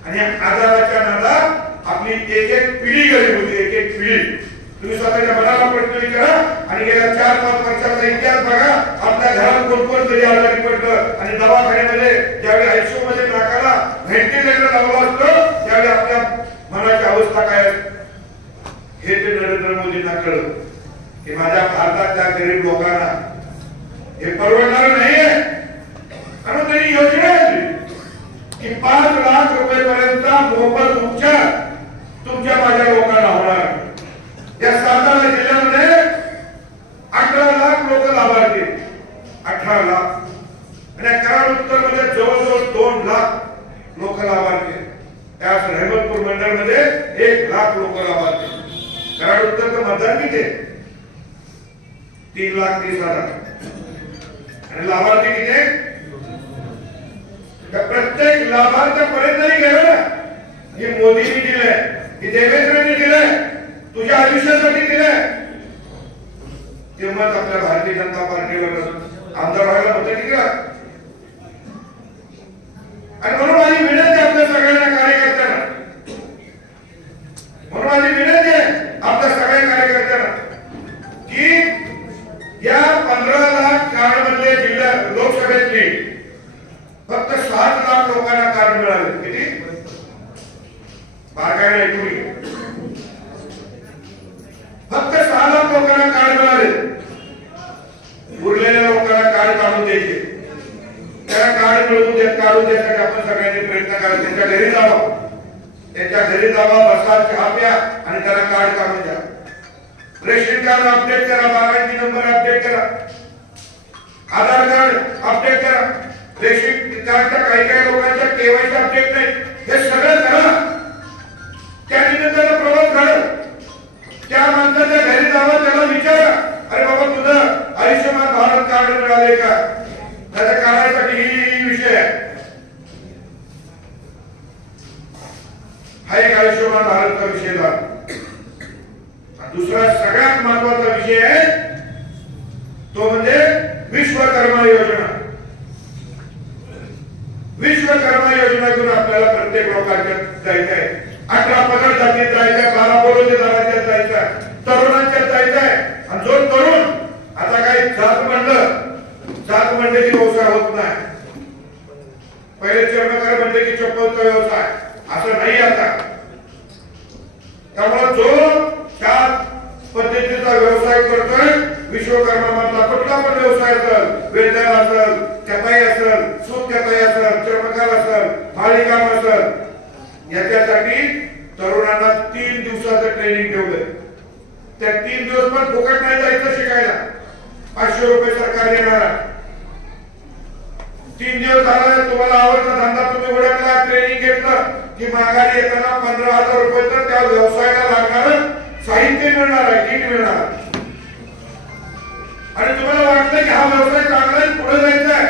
आणि आजाराच्या नादात आपली एक पिढी गेली होती, एक पिढी. तुम्ही स्वतःच्या मनाला प्रश्न विचारा आणि गेल्या 4-5 वर्षाचा इतिहास बघा. आपल्या घरात कोण तरी आजारी पडलं आणि दवाखान्यामध्ये ज्यावेळी आयसीयू मध्ये नाकाला व्हेंटिलेटर लावलं असतं त्यावेळी आपल्या मनाची अवस्था काय हे ते नरेंद्र मोदींना कळलं. की माझ्या भारतातल्या गरीब लोकांना हे परवडणार नाहीये. आणि त्यांनी योजना आणली की 5 लाख रुपयेपर्यंतचा मोफत उपचार तुमच्या माझ्या लोकांना होणार. या सातारा जिल्ह्यामध्ये 18 लाख लोक लाभार्थी, 18 लाख. आणि कराड उत्तर मध्ये जवळजवळ 2 लाख लोक लाभार्थी. त्यास रहमतपूर मंडळ मध्ये 1 लाख लोक लाभार्थी. कराड उत्तरचं मतदान किती आहे? 3,30,000. आणि लाभार्थी किती आहे? प्रत्येक लाभार्थ्यापर्यंत जरी गेलं ना, हे मोदींनी दिलंय, हे देवेंद्रनी दिलंय, तुझ्या आयुष्यासाठी दिलंय, तेव्हाच आपल्या भारतीय जनता पार्टीवर आमदार व्हायला मत दिला. आणि म्हणून माझी विनंती आपल्या सगळ्यांना कार्यकर्त्यांना, म्हणून माझी विनंती आहे आपल्या सगळ्या कार्यकर्त्यांना की या 15 लाख कार्ड मधले जिल्हा लोकसभेतली फक्त 7 लाख लोकांना कार्ड मिळाले. किती? बारकाईने ऐकून घे. फक्त 6 लाख लोकांना कार्ड मिळाले. उरलेल्या लोकांना कार्ड काढून द्यायचे. त्याला कार्ड मिळवून काढून द्यायसाठी आपण सगळ्यांनी प्रयत्न करा. त्यांच्या घरी जावा, त्यांच्या घरी जावा, बसा, चहा प्या आणि त्याला कार्ड काढून द्या. रेशन कार्ड अपडेट करा, बागायती नंबर अपडेट करा, आधार कार्ड अपडेट करा. रेशन कार्डच्या काही लोकांच्या केवायसी अपडेट नाही. हे सगळं करा. त्या निमित्तानं प्रवास घडल. त्या माणसाच्या घरी जावा, त्याला विचारा, अरे बाबा तुझं आयुष्यमान भारत कार्ड मिळाले का? त्याच्या काढायसाठी ही विषय आहे. हा एक आयुष्यमान भारतचा विषय झाला. दुसरा सगळ्यात महत्वाचा विषय आहे तो म्हणजे विश्वकर्मा योजना. विश्वकर्मा योजनेतून आपल्याला प्रत्येक लोकांच्या जायचं आहे. 18 पगड जातीत जायचंय, 12 बलुतेदारांच्यात जायचंय, तरुणांच्यात जायचंय. आणि जो तरुण आता काही जात मंडळी व्यवसाय होत नाही. पहिले चर्मकार म्हणले की चप्पलचा व्यवसाय, असं नाही आता. त्यामुळे जो त्या पद्धतीचा व्यवसाय करतोय, विश्वकर्मा मधला कुठला पण व्यवसाय असेल, वेल्डर असेल, चपाई असेल, सूत चपाई असेल, चर्मकार असेल, माळीकाम असेल, याच्यासाठी तरुणांना 3 दिवसाचं ट्रेनिंग ठेवलंय. त्या 3 दिवस पण फुकट नाही जायचं शिकायला. 500 रुपये सरकार देणार. 3 दिवस झाला, तुम्हाला आवडता धंदा तुम्ही ओळखला, ट्रेनिंग घेतलं की माघारी येताना 15,000 रुपये तर त्या व्यवसायाला लागणार साहित्य मिळणार आहे, किट मिळणार. आणि तुम्हाला वाटलं की हा व्यवसाय चांगला आहे, पुढे जायचा आहे,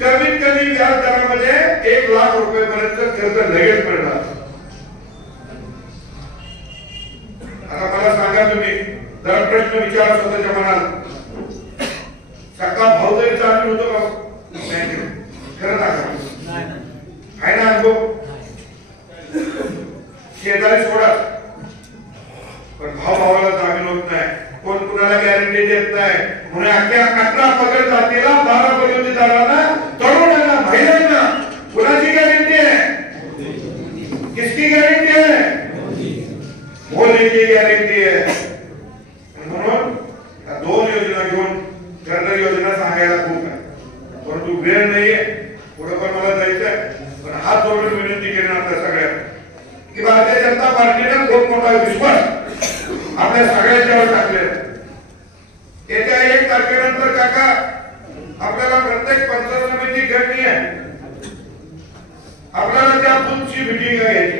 कमीत कमी व्याज दरामध्ये 1 लाख रुपयेपर्यंत कर्ज लगेच मिळणार. आता मला सांगा, तुम्ही जरा प्रश्न विचारा स्वतःच्या मनाला. सकाळ भाऊ तरी चालू होतो का? खरं सांगा, आहे ना अनुभव? शेजारी सोडा, पण भावाला जामीन होत नाही, कोण कुणाला गॅरंटी देत नाही. म्हणून अख्ख्या 18 पगड जातीला, 12 बलुतेदारांना, तरुणांना, महिलांना कुणाची गॅरंटी आहे? किसकी गॅरंटी आहे? मोदीची गॅरंटी आहे. म्हणून 2 योजना घेऊन कर्ज योजना सांगायला खूप आहे, परंतु वेळ नाहीये. पुढे पण मला जायचंय. पण हात जोडून विनंती केली आपल्या सगळ्यांना की भारतीय जनता पार्टीने खूप मोठा विश्वास आपल्या सगळ्यांच्यावर टाकलेला. येत्या 1 तारखेनंतर काका आपल्याला प्रत्येक पंचायत समिती गणनी आहे. आपल्याला त्या बूथची मिटिंग घ्यायची.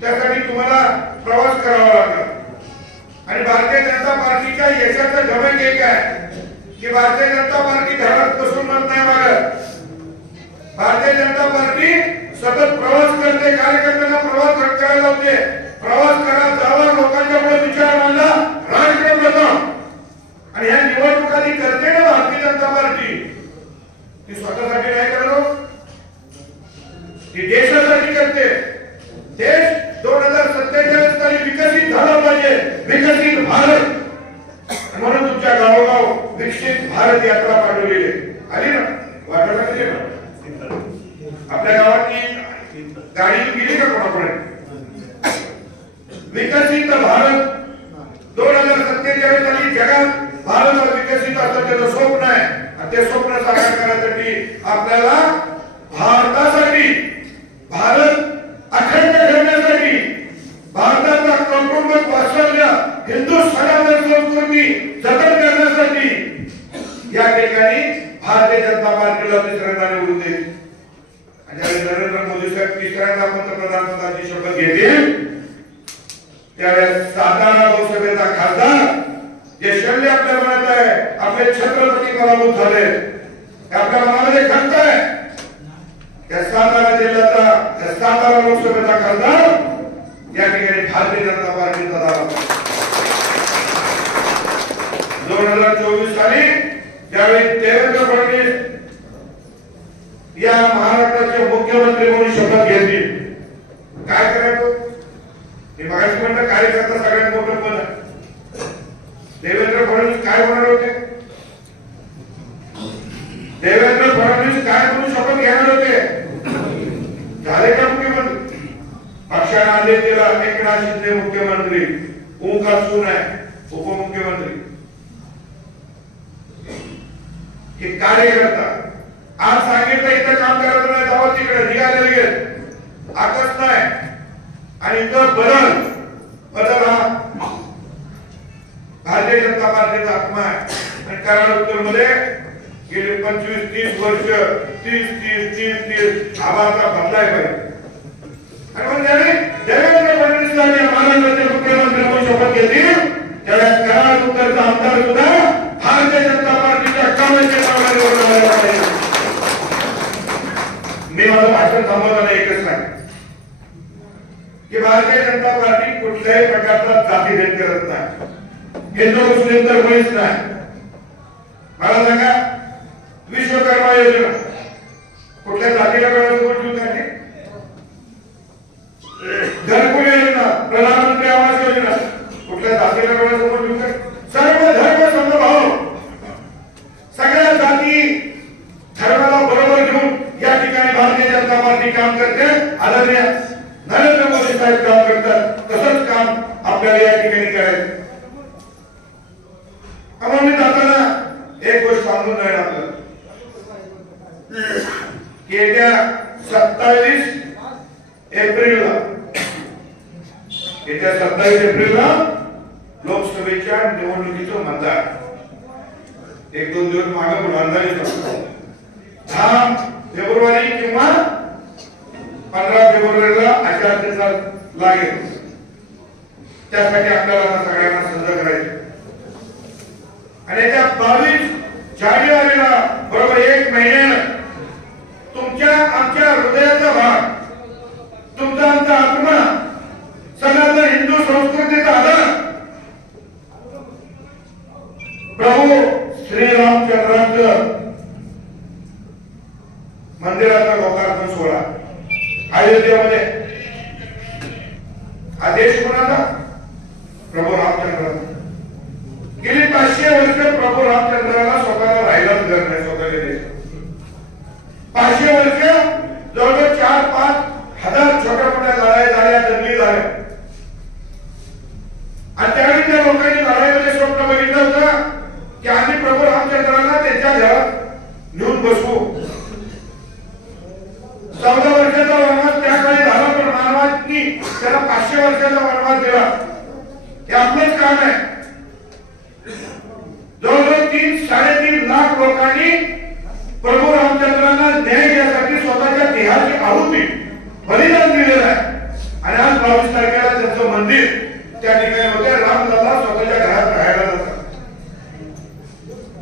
त्यासाठी तुम्हाला प्रवास करावा लागणार. आणि भारतीय जनता पार्टीच्या यशाचं गमक एक आहे की भारतीय जनता पार्टी घरात बसून नाही मागत. भारतीय जनता पार्टी सतत प्रवास करते, कार्यकर्त्यांना प्रवास करायला लावते. प्रवास करा, जावा, लोकांच्या पुढे विचार मांडा, राष्ट्र प्रथम. आणि ह्या निवडणुका ती करते ना भारतीय जनता पार्टी, ती स्वतःसाठी नाही करत, ती देशासाठी करते. देश 2047 साली विकसित झाला पाहिजे, विकसित भारत. म्हणून तुमच्या गावोगाव विकसित भारत यात्रा पाठवलेली आली ना, वाटायला पाहिजे ना. आपल्या गावातली गाडी गेली का कोणाकडे? विकसित भारत 2047 साली जगात भारत विकसित असं त्याचं स्वप्न आहे आणि ते स्वप्न साकार करण्यासाठी आपल्याला भारतासाठी भारत अखंड ठेवण्यासाठी भारताचा कौटुंबिक वास्तव्य हिंदू सनातन संस्कृती जतन करण्यासाठी या ठिकाणी भारतीय जनता पार्टीला तिसऱ्यांदा निवडून देईल आणि ज्यावेळी नरेंद्र मोदी साहेब तिसऱ्यांदा पंतप्रधान पदाची शपथ घेतील त्यावेळेस सातारा लोकसभेचा खासदार जे शल्य आपल्या मनात आहे आपले छत्रपती पराभूत झाले आपल्या मनामध्ये खंत आहे त्या सातारा जिल्ह्याचा सातारा लोकसभेचा खासदार या ठिकाणी भारतीय जनता पार्टीचा झाला 2024 साली ज्यावेळी देवेंद्र फडणवीस या महाराष्ट्राचे मुख्यमंत्री म्हणून शपथ घेतील काय करायचं हे मगाशी म्हणलं कार्यकर्ता सगळ्यात मोठं पद आहे देवेंद्र फडणवीस काय होणार होते देवेंद्र फडणवीस काय म्हणून शपथ घेणार होते झाले का मुख्यमंत्री पक्षाने आदेश दिला एकनाथ शिंदे मुख्यमंत्री उनका सून आहे उपमुख्यमंत्री हे कार्यकर्ता आज सांगितलं इथं काम करायचं नाही जावं तिकडे निघाले लगेच आकस नाही आणि इथं बदल हा भारतीय जनता पार्टीचा आत्मा आहे आणि कराड उत्तर मध्ये गेले 25-30 वर्ष 30 आवाजा बदलाय पाहिजे आणि मग ज्यावेळी देवेंद्र फडणवीस महाराष्ट्राचे मुख्यमंत्री म्हणून शपथ घेतील त्यावेळेस कराड उत्तरचा आमदार सुद्धा भारतीय जनता पार्टीच्या कामाचे मी माझं भाषण थांबवताना एकच नाही की भारतीय जनता पार्टी कुठल्याही प्रकारचा जातीभेद करत नाही हिंदू मुस्लिम तर कोणीच नाही मला सांगा विश्वकर्मा योजना कुठल्या जातीला कळत नाही घरकुल योजना प्रधानमंत्री आवास योजना कुठल्या जातीला कळत सर्व धर्म समभाव सगळ्या जाती धर्माला बरोबर घेऊन या ठिकाणी भारतीय जनता पार्टी काम करते आदरणीय नरेंद्र मोदी साहेब काम करतात तसंच काम आपल्याला या ठिकाणी करायचं आम्हाला जाताना एक गोष्ट सांगून जाईल आपल्याला येत्या 27 एप्रिलला लोकसभेच्या निवडणुकीचं मतदान 1-2 दिवस मागे अंदाजे 10 फेब्रुवारी किंवा 15 फेब्रुवारीला आचारसंहिता लागेल त्यासाठी आपल्याला सगळ्यांना सज्ज करायचे आणि त्या 22 जानेवारीला बरोबर 1 महिन्यात तुमच्या आमच्या हृदयाचा भाग तुमचा आमचा आत्मा सनातन हिंदू संस्कृतीचा आधार प्रभू श्रीरामचंद्रांचं मंदिराचा लोकार्पण सोहळा अयोध्येमध्ये आदेश कोणाचा प्रभू रामचंद्रांचा गेली 500 वर्ष प्रभू रामचंद्राला स्वतःला राहिलाच घर नाही स्वतःच्या देशात 500 वर्ष जवळजवळ 4-5 हजार छोट्या मोठ्या लढाई झाल्या दंगली झाल्या आणि त्यावेळी त्या लोकांनी लढाईमध्ये स्वप्न बघितलं होतं की आम्ही प्रभू रामचंद्राला त्यांच्या घरात नेऊन बसवू 14 वर्षाचा वनवास त्या काळी झाला पण मानवानी त्याला 500 वर्षाचा वनवास दिला हे आपलंच काम आहे जवळजवळ 3-3.5 लाख लोकांनी प्रभू रामचंद्रांना न्याय देण्यासाठी स्वतःच्या देहाची आहुती बलिदान दिलेलं आहे आणि आज 22 तारखेला त्यांचं मंदिर त्या ठिकाणी होते रामलला स्वतःच्या घरात राहायला जातात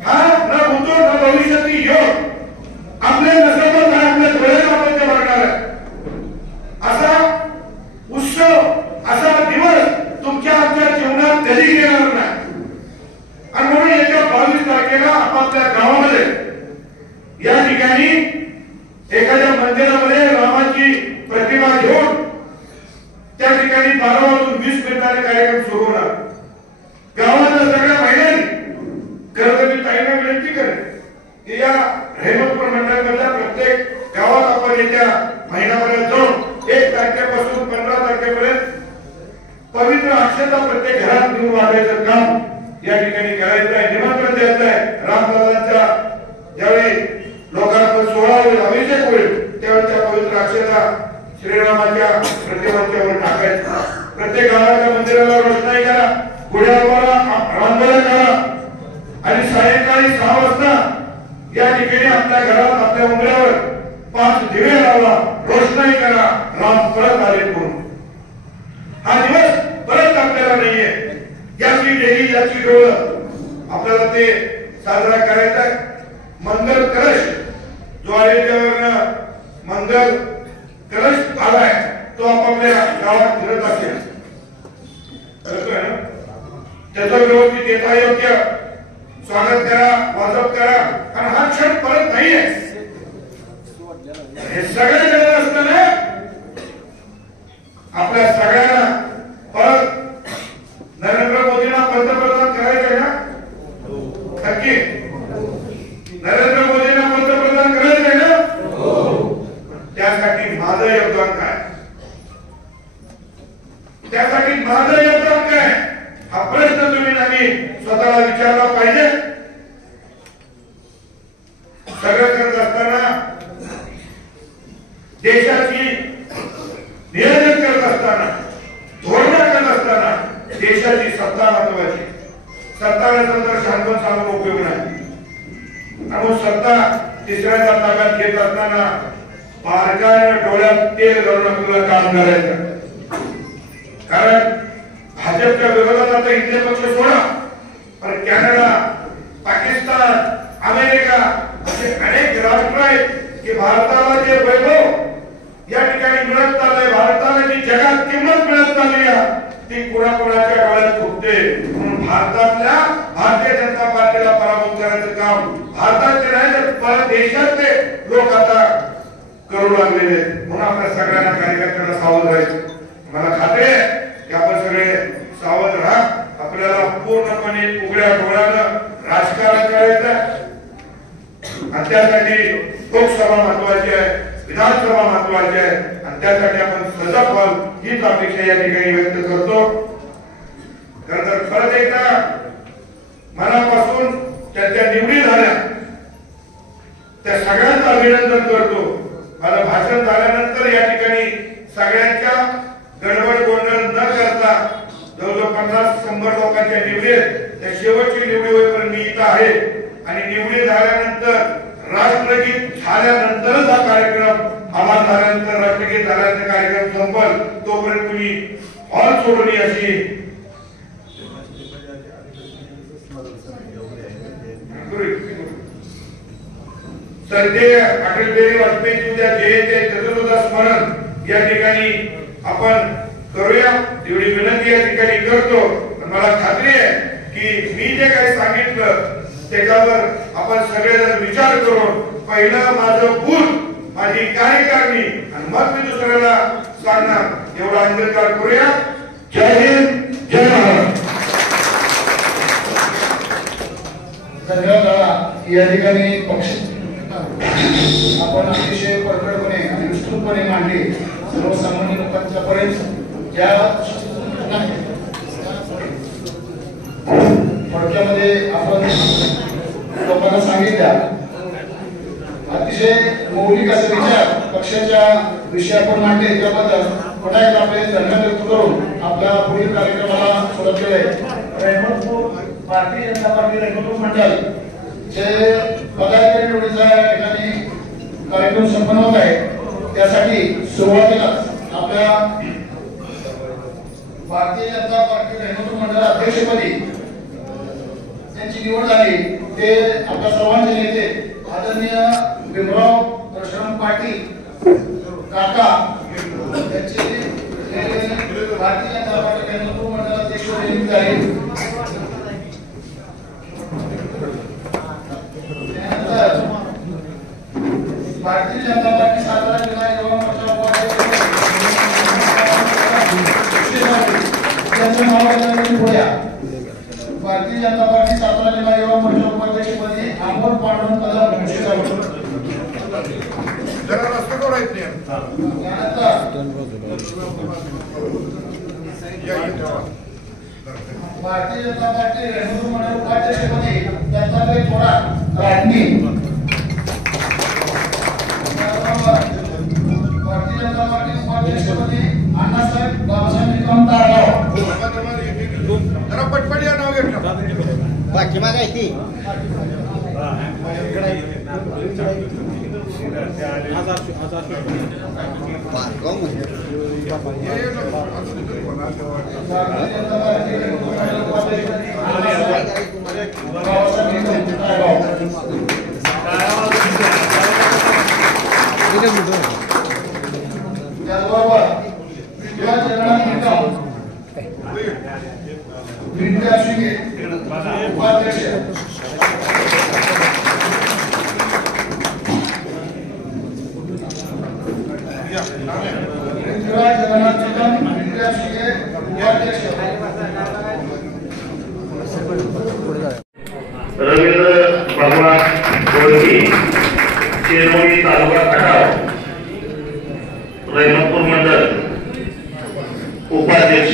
हा न भूतो न भविष्यातील योग आपल्या नसबत आपल्या डोळ्यात आपण ते बघणार आहे असा उत्सव असा दिवस तुमच्या आमच्या जीवनात कधी येणार नाही आणि म्हणून येत्या 22 तारखेला आपापल्या गावामध्ये या ठिकाणी एखाद्या मंदिरामध्ये रामाची प्रतिमा घेऊन त्या ठिकाणी 12 वाजून 20 मिनिटांनी कार्यक्रम सुरू होणार गावात या ठिकाणी करायचं आहे, निमंत्रण द्यायचं आहे. रामदासांच्या ज्यावेळी लोकांना सोहळा होईल, अभिषेक होईल, त्यावेळी त्या पवित्र अक्षता श्रीरामाच्या प्रतिमांच्यावर टाकायचं. प्रत्येक गावाच्या मंदिराला रोषणाई करा, गुढ्यावर रांगोळ्या करा आणि सायंकाळी 6 वाजता या ठिकाणी आपल्या घरात आपल्या उंबऱ्यावर 5 दिवे लावा, रोषणाई करा, राम परत आले म्हणून. हा दिवस परत आपल्याला नाहीये, याची डेली याची डोळ आपल्याला ते साजरा करायचा आहे. मंगल कलश जो अयोध्येवरनं मंगल कलश आलाय तो आपापल्या गावात फिरत असेल, त्याचं व्यवस्थित येता योग्य स्वागत करा, वाजप करा. आणि हा क्षण परत नाहीये. हे सगळे जण असताना आपल्या सगळ्यांना परत नरेंद्र मोदींना पंतप्रधान करायचंय ना? नक्की नरेंद्र मोदींना पंतप्रधान करायचंय ना? त्यासाठी माझं योगदान काय? त्यासाठी माझं योगदान काय? हा प्रश्न तुम्ही आणि स्वतःला विचारला पाहिजे. सगळं करत असताना, देशाची नियोजन करत असताना, धोरण करत असताना देशाची सत्ता महत्वाची. सत्ता नसेल तर शांतून सांगून उपयोग नाही. आणि सत्ता तिसऱ्याच्या ताब्यात घेत असताना बारकाईने डोळ्यात तेल घालून आपल्याला काम करायचं. कारण भाजपच्या विरोधात आता इथले पक्ष सोडा, पण कॅनडा, पाकिस्तान, अमेरिका असे अनेक राष्ट्र आहेत की भारताला जे वैभव या ठिकाणी मिळत चाललंय, भारताला जी जगात किंमत मिळत चालली आहे ती कुणाकुणाच्या डोळ्यात फुटते. म्हणून भारतातल्या भारतीय जनता पार्टीला पराभूत करायचं काम भारताचे नाही तर परदेशातले लोक आता करू लागलेले आहेत. म्हणून आपल्या सगळ्यांना कार्यकर्त्यांना सावध राहायचं. मला खात्री आहे की आपण सगळे सावध राहा. आपल्याला पूर्णपणे उघड्या डोळ्यानं राजकारण करायचं आणि त्यासाठी लोकसभा महत्वाची आहे, विधानसभा महत्वाची आहे आणि त्यासाठी आपण सजग व्हाल हीच अपेक्षा या ठिकाणी व्यक्त करतो. तर परत एकदा मनापासून त्यांच्या निवडी झाल्या त्या सगळ्यांचं अभिनंदन करतो. मला भाषण झाल्यानंतर या ठिकाणी सगळ्यांच्या गडबड गोंधळ न करता जवळजवळ 50-100 लोकांच्या निवडी आहेत. त्या शेवटची निवडी होईपर्यंत मी इथं आहे आणि निवडी झाल्यानंतर राष्ट्रगीत झाल्यानंतरच हा कार्यक्रम आम्हाला झाल्यानंतर राष्ट्रगीत झाल्यानंतर कार्यक्रम संपल. तोपर्यंत तुम्ही हॉल सोडून अशी सरदेय अटल बिहारी वाजपेयी उद्या जयंती आहे त्याचं सुद्धा स्मरण या ठिकाणी आपण करूया एवढी विनंती या ठिकाणी करतो. मला खात्री आहे की मी जे काही सांगितलं त्याच्यावर आपण सगळेजण विचार करून पहिलं माझं बूथ माझी कार्यकारिणी आणि मग मी दुसऱ्याला सांगणार एवढा अंगीकार करूया. जय हिंद, जय महाराष्ट्र. धन्यवाद. या ठिकाणी पक्ष आपण अतिशय कडकडपणे आणि विस्तृतपणे मांडले. सर्वसामान्य लोकांच्या पर्यंत ज्या थोडक्यामध्ये आपण लोकांना सांगितल्या अतिशय मौलिक असे विचार पक्षाच्या विषय आपण मांडले त्याबद्दल पुन्हा एकदा आपले धन्यवाद व्यक्त करून आपल्या पुढील कार्यक्रमाला सुरुवात केली आहे. रहमतपूर भारतीय जनता पार्टी रहमतपूर मंडळ जे पदाधिकारी निवडीचा या ठिकाणी कार्यक्रम संपन्न होत आहे त्यासाठी सुरुवातीला आपल्या भारतीय जनता पार्टी रहमतपूर मंडळ अध्यक्षपदी त्यांची निवड झाली ते आपल्या सर्वांचे नेते आदरणीय भीमराव परशुराम पाटील काका यांचे भारतीय जनता पार्टी रहमतपूर मंडळ अध्यक्ष नियुक्त झाले. भारतीय जनता पार्टी सातारा जिल्हा युवा मोर्चा भारतीय जनता पार्टी सातारा जिल्हा युवा मोर्चा उपाध्यक्षपदी अमोल पांडुरंग कदम घोषित झाले. त्यानंतर भारतीय जनता पार्टी रेणुका मंडळ उपाध्यक्षपदी दत्तात्रय थोरात राटणी, भारतीय जनता पार्टी उपाध्यक्षपदी अण्णासाहेब बाबासाहेब निकम तारगाव. जरा पटपट या नाव घेतलं बाकी मग आहे ती त्याचबरोबर पृथ्वीराज जगन्नाथ निकम, पृथ्वीराज शिंदे उपाध्यक्ष, पृथ्वीराज जगन्नाथ निकम, पृथ्वीराज शिंदे उपाध्यक्ष. रवींद्र भगवान गोळकी, शेरवणी तालुका खटाव, रहिमतपूर मंडळ उपाध्यक्ष.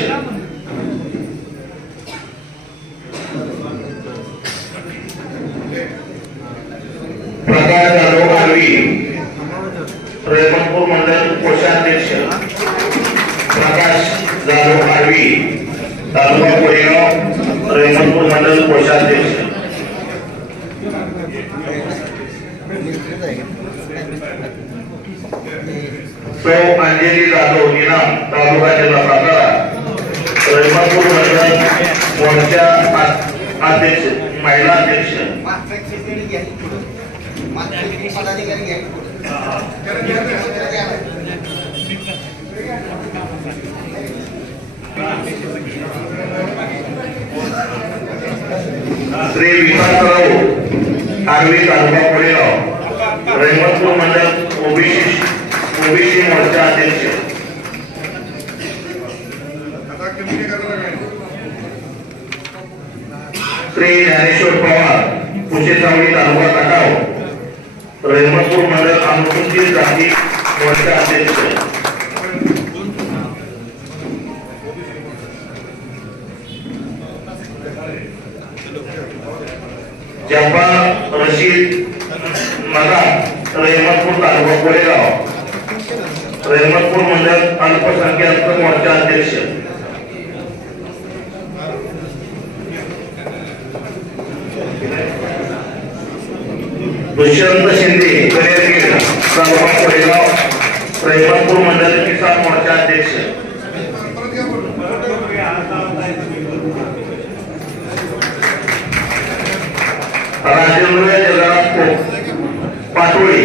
प्रकाश जाधव आर्वी, रहिमतपूर मंडळ कोषाध्यक्ष. प्रकाश जाधव आर्वी, तालुका कोरेगाव, रहिमतपूर मंडळ कोषाध्यक्ष. सौ अंजली जाधव निनाम, तालुका जिल्हा सातारा, रहिमतपूर मंडळ मोर्चा अध्यक्ष, महिला अध्यक्ष. श्री विकासराव आर्वी, तालुका कोरेगाव, रहिमतपूर मंडळ ओबीसी मोर्चा अध्यक्ष. श्री ज्ञानेश्वर पवार, कुशेसावळी, तालुका खटाव, रहिमतपूर मंडळ अनुसूचित जाती मोर्चा अध्यक्ष. जब्बार रशीद मगा, रहिमतपूर, तालुका कोरेगाव, रहिमतपूर मंडळ अल्पसंख्याक मोर्चा अध्यक्ष. दुष्यंत शिंदे, कनेरगेट, तालुका कोरेगाव, रहिमतपूर मंडळ किसान मोर्चा अध्यक्ष. राजेंद्र जगन्नाथ पाटोळे,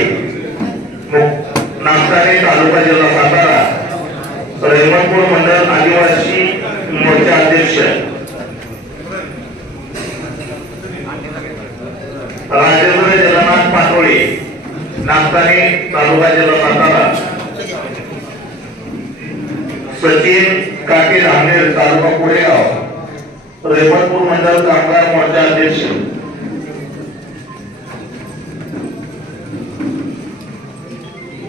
नागठाणे, तालुका जिल्हा सातारा, रहिमतपूर मंडळ आदिवासी मोर्चा अध्यक्ष. राजेंद्र जगन्नाथ पाटोळे, नागठाणे, तालुका जिल्हा सातारा. सचिन काटे धामनेर, तालुका कोरेगाव, रहिमतपूर मंडळ कामगार मोर्चा अध्यक्ष.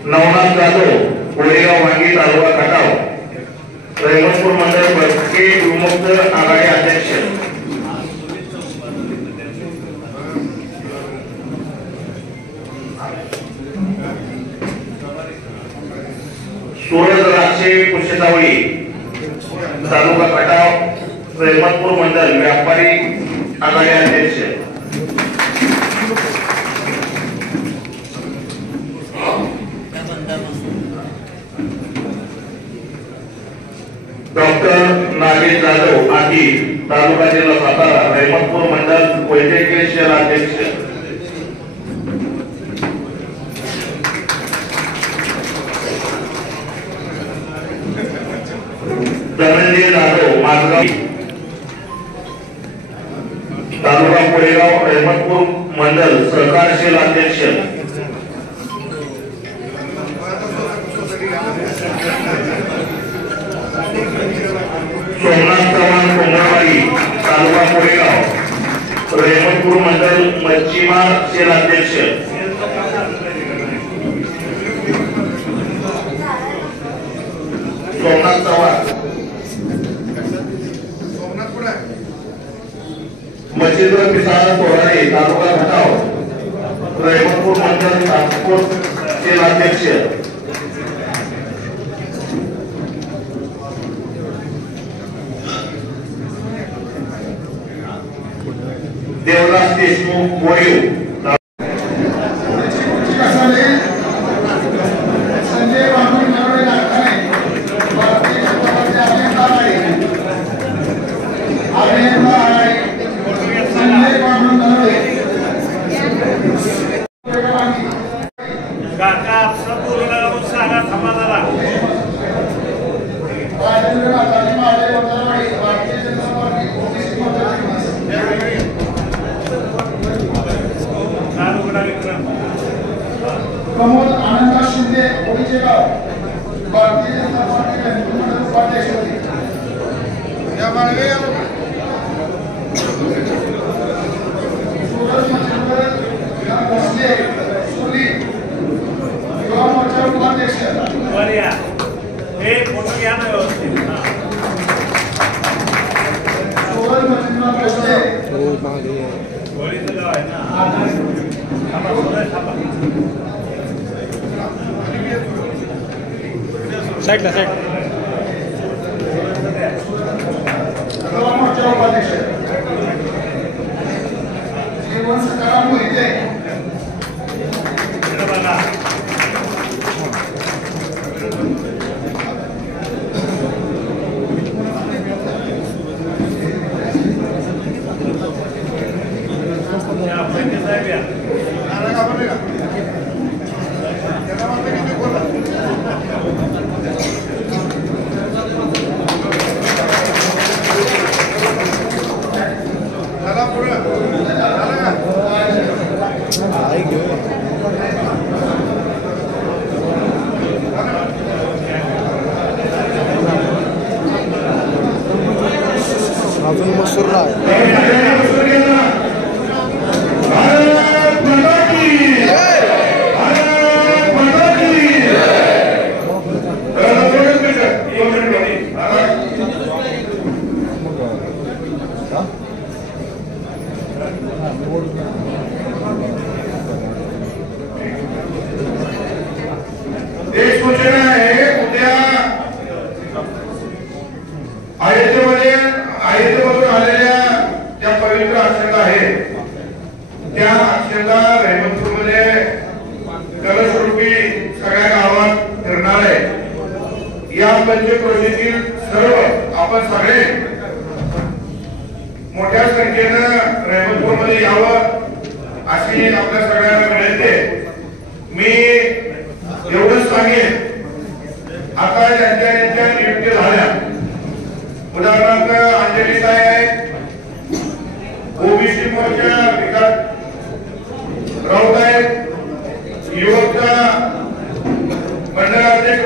नवनाथ जाधव, कोरेगाव वांगी, तालुका खटाव, रहिमतपूर मंडळ भटके विमुक्त आघाडी अध्यक्ष. सूरज राक्षे, कुशेसावळी, तालुका खटाव, रहिमतपूर मंडळ व्यापारी आघाडी अध्यक्ष. डॉक्टर नागेश जाधव आदी, तालुका जिल्हा सातारा, रहिमतपूर मंडळ वैद्यकीय शहर अध्यक्ष. धनंजय जाधव माजगाव, तालुका कोरेगाव, रहिमतपूर मंडळ सहकारशील अध्यक्ष. सोमनाथ चव्हाण कोंगळवाडी, तालुका कोरेगाव, रहिमतपूर मंडळ मच्छीमार सेल अध्यक्ष. सोमनाथ चव्हाण, मच्छिंद्र पिसाळ तोराळे तालुका खटाव रहिमतपूर मंडळ ट्रान्सपोर्टचे अध्यक्ष देवराज देशमुख मोडीव प्रमोद आनंदा शिंदे ओळीचे गाव भारतीय जनता पार्टी उपाध्यक्ष सूरज मच्छिंद्र भोसले सुली युवा मोर्चा उपाध्यक्ष सूरज मच्छिंद्र भोसले साइड ला साइड युवा मोर्चा उपाध्यक्ष जीवन सकाराम मोहिते अजून मसूरला एक सूचना आहे उद्या अयोध्येमधून आलेल्या ज्या पवित्र अक्षता आहेत त्या अक्षता रहिमतपूरमध्ये कलशरूपी सगळ्या गावात फिरणार आहे। या पंचक्रोशीतील सर्व आपण सगळे मोठ्या संख्येनं रहिमतपूरमध्ये यावं अशी आपल्या सगळ्यांना विनंती। मी एवढंच सांगेन, आता ज्यांच्या नियुक्ती झाल्या उदाहरणार्थ अंजली साहेब ओबीसी मोर्चा विकास राऊत आहेत, युवकचा मंडळाध्यक्ष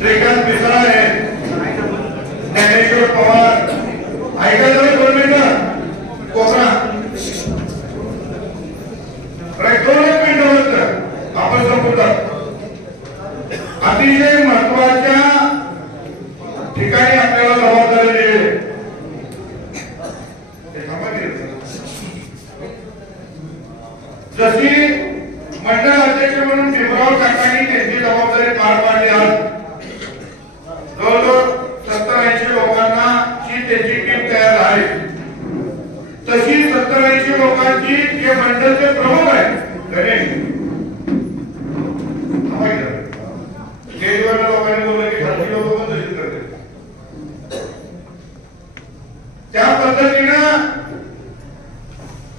श्रीकांत पिसाळ आहेत, ज्ञानेश्वर पवार ऐकायला 2 मिनिटं कोकणा 2 मिनिटं आपण संपवतात। अतिशय महत्वाच्या ठिकाणी आपल्याला जबाबदारी दिली। जशी मंडळ अध्यक्ष म्हणून भीमराव काकांनी त्यांची जबाबदारी पार पाडली, आज जवळजवळ 70-80 लोकांना त्यांची टीम तयार झाली, तशी 70-80 लोकांची जे मंडळचे प्रमुख आहेत लोकांनी बोललं की खासगी लोक पण तशीच करते। त्या पद्धतीनं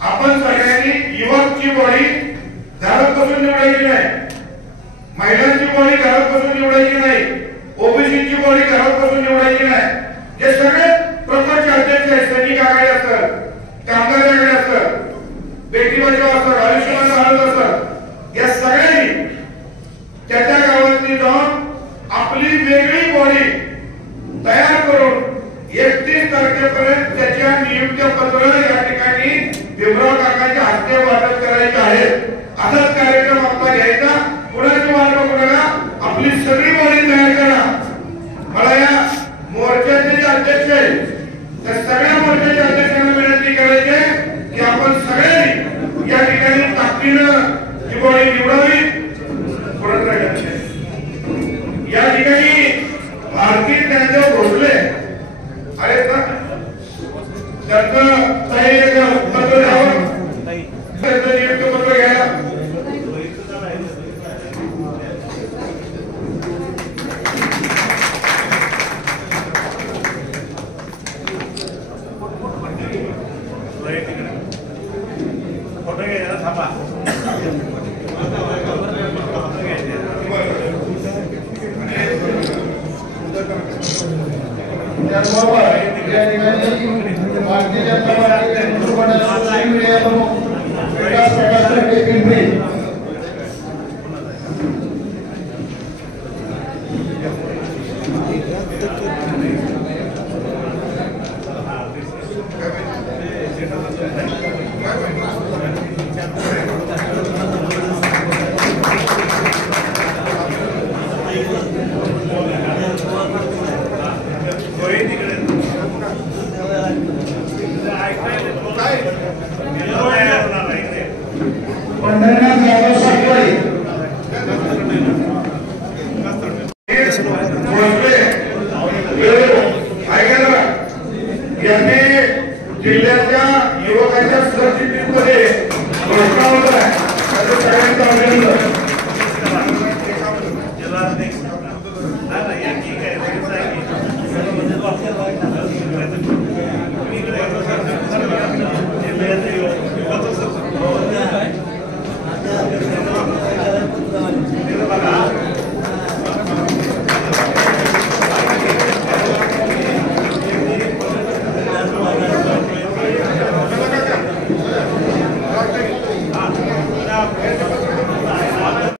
आपण सगळ्यांनी युवकची बॉडी घरात बसून निवडायची नाही, महिलांची बॉडी घरात बसून निवडायची नाही, ओबीसीची बॉडी घरात बसून निवडायची नाही। हे सगळे प्रकारचे अध्यक्ष आहेत, सैनिक आघाडी असतात, कामगार आघाडी असतात, बेटी बचाव असतात, आयुष्यमान भारत असतात, या सगळ्यांनी त्या गावातली जाऊन आपली वेगळी बॉडी तयार करून 31 तारखेपर्यंत त्याच्या नियुक्ती पत्र या ठिकाणी भीमराव काकांच्या हस्ते वाटप करायचे आहेत। असाच कार्यक्रम आपला घ्यायचा। पुढे ठिकाणी भारतीय ज्ञानदेव भोसले आहेत ना, त्यांचं काही एक पत्र द्यावं, त्यांचं नियुक्त पत्र घ्यायला. फोटो घ्यायला थांबा. त्याचबरोबर या ठिकाणी भारतीय जनता पार्टी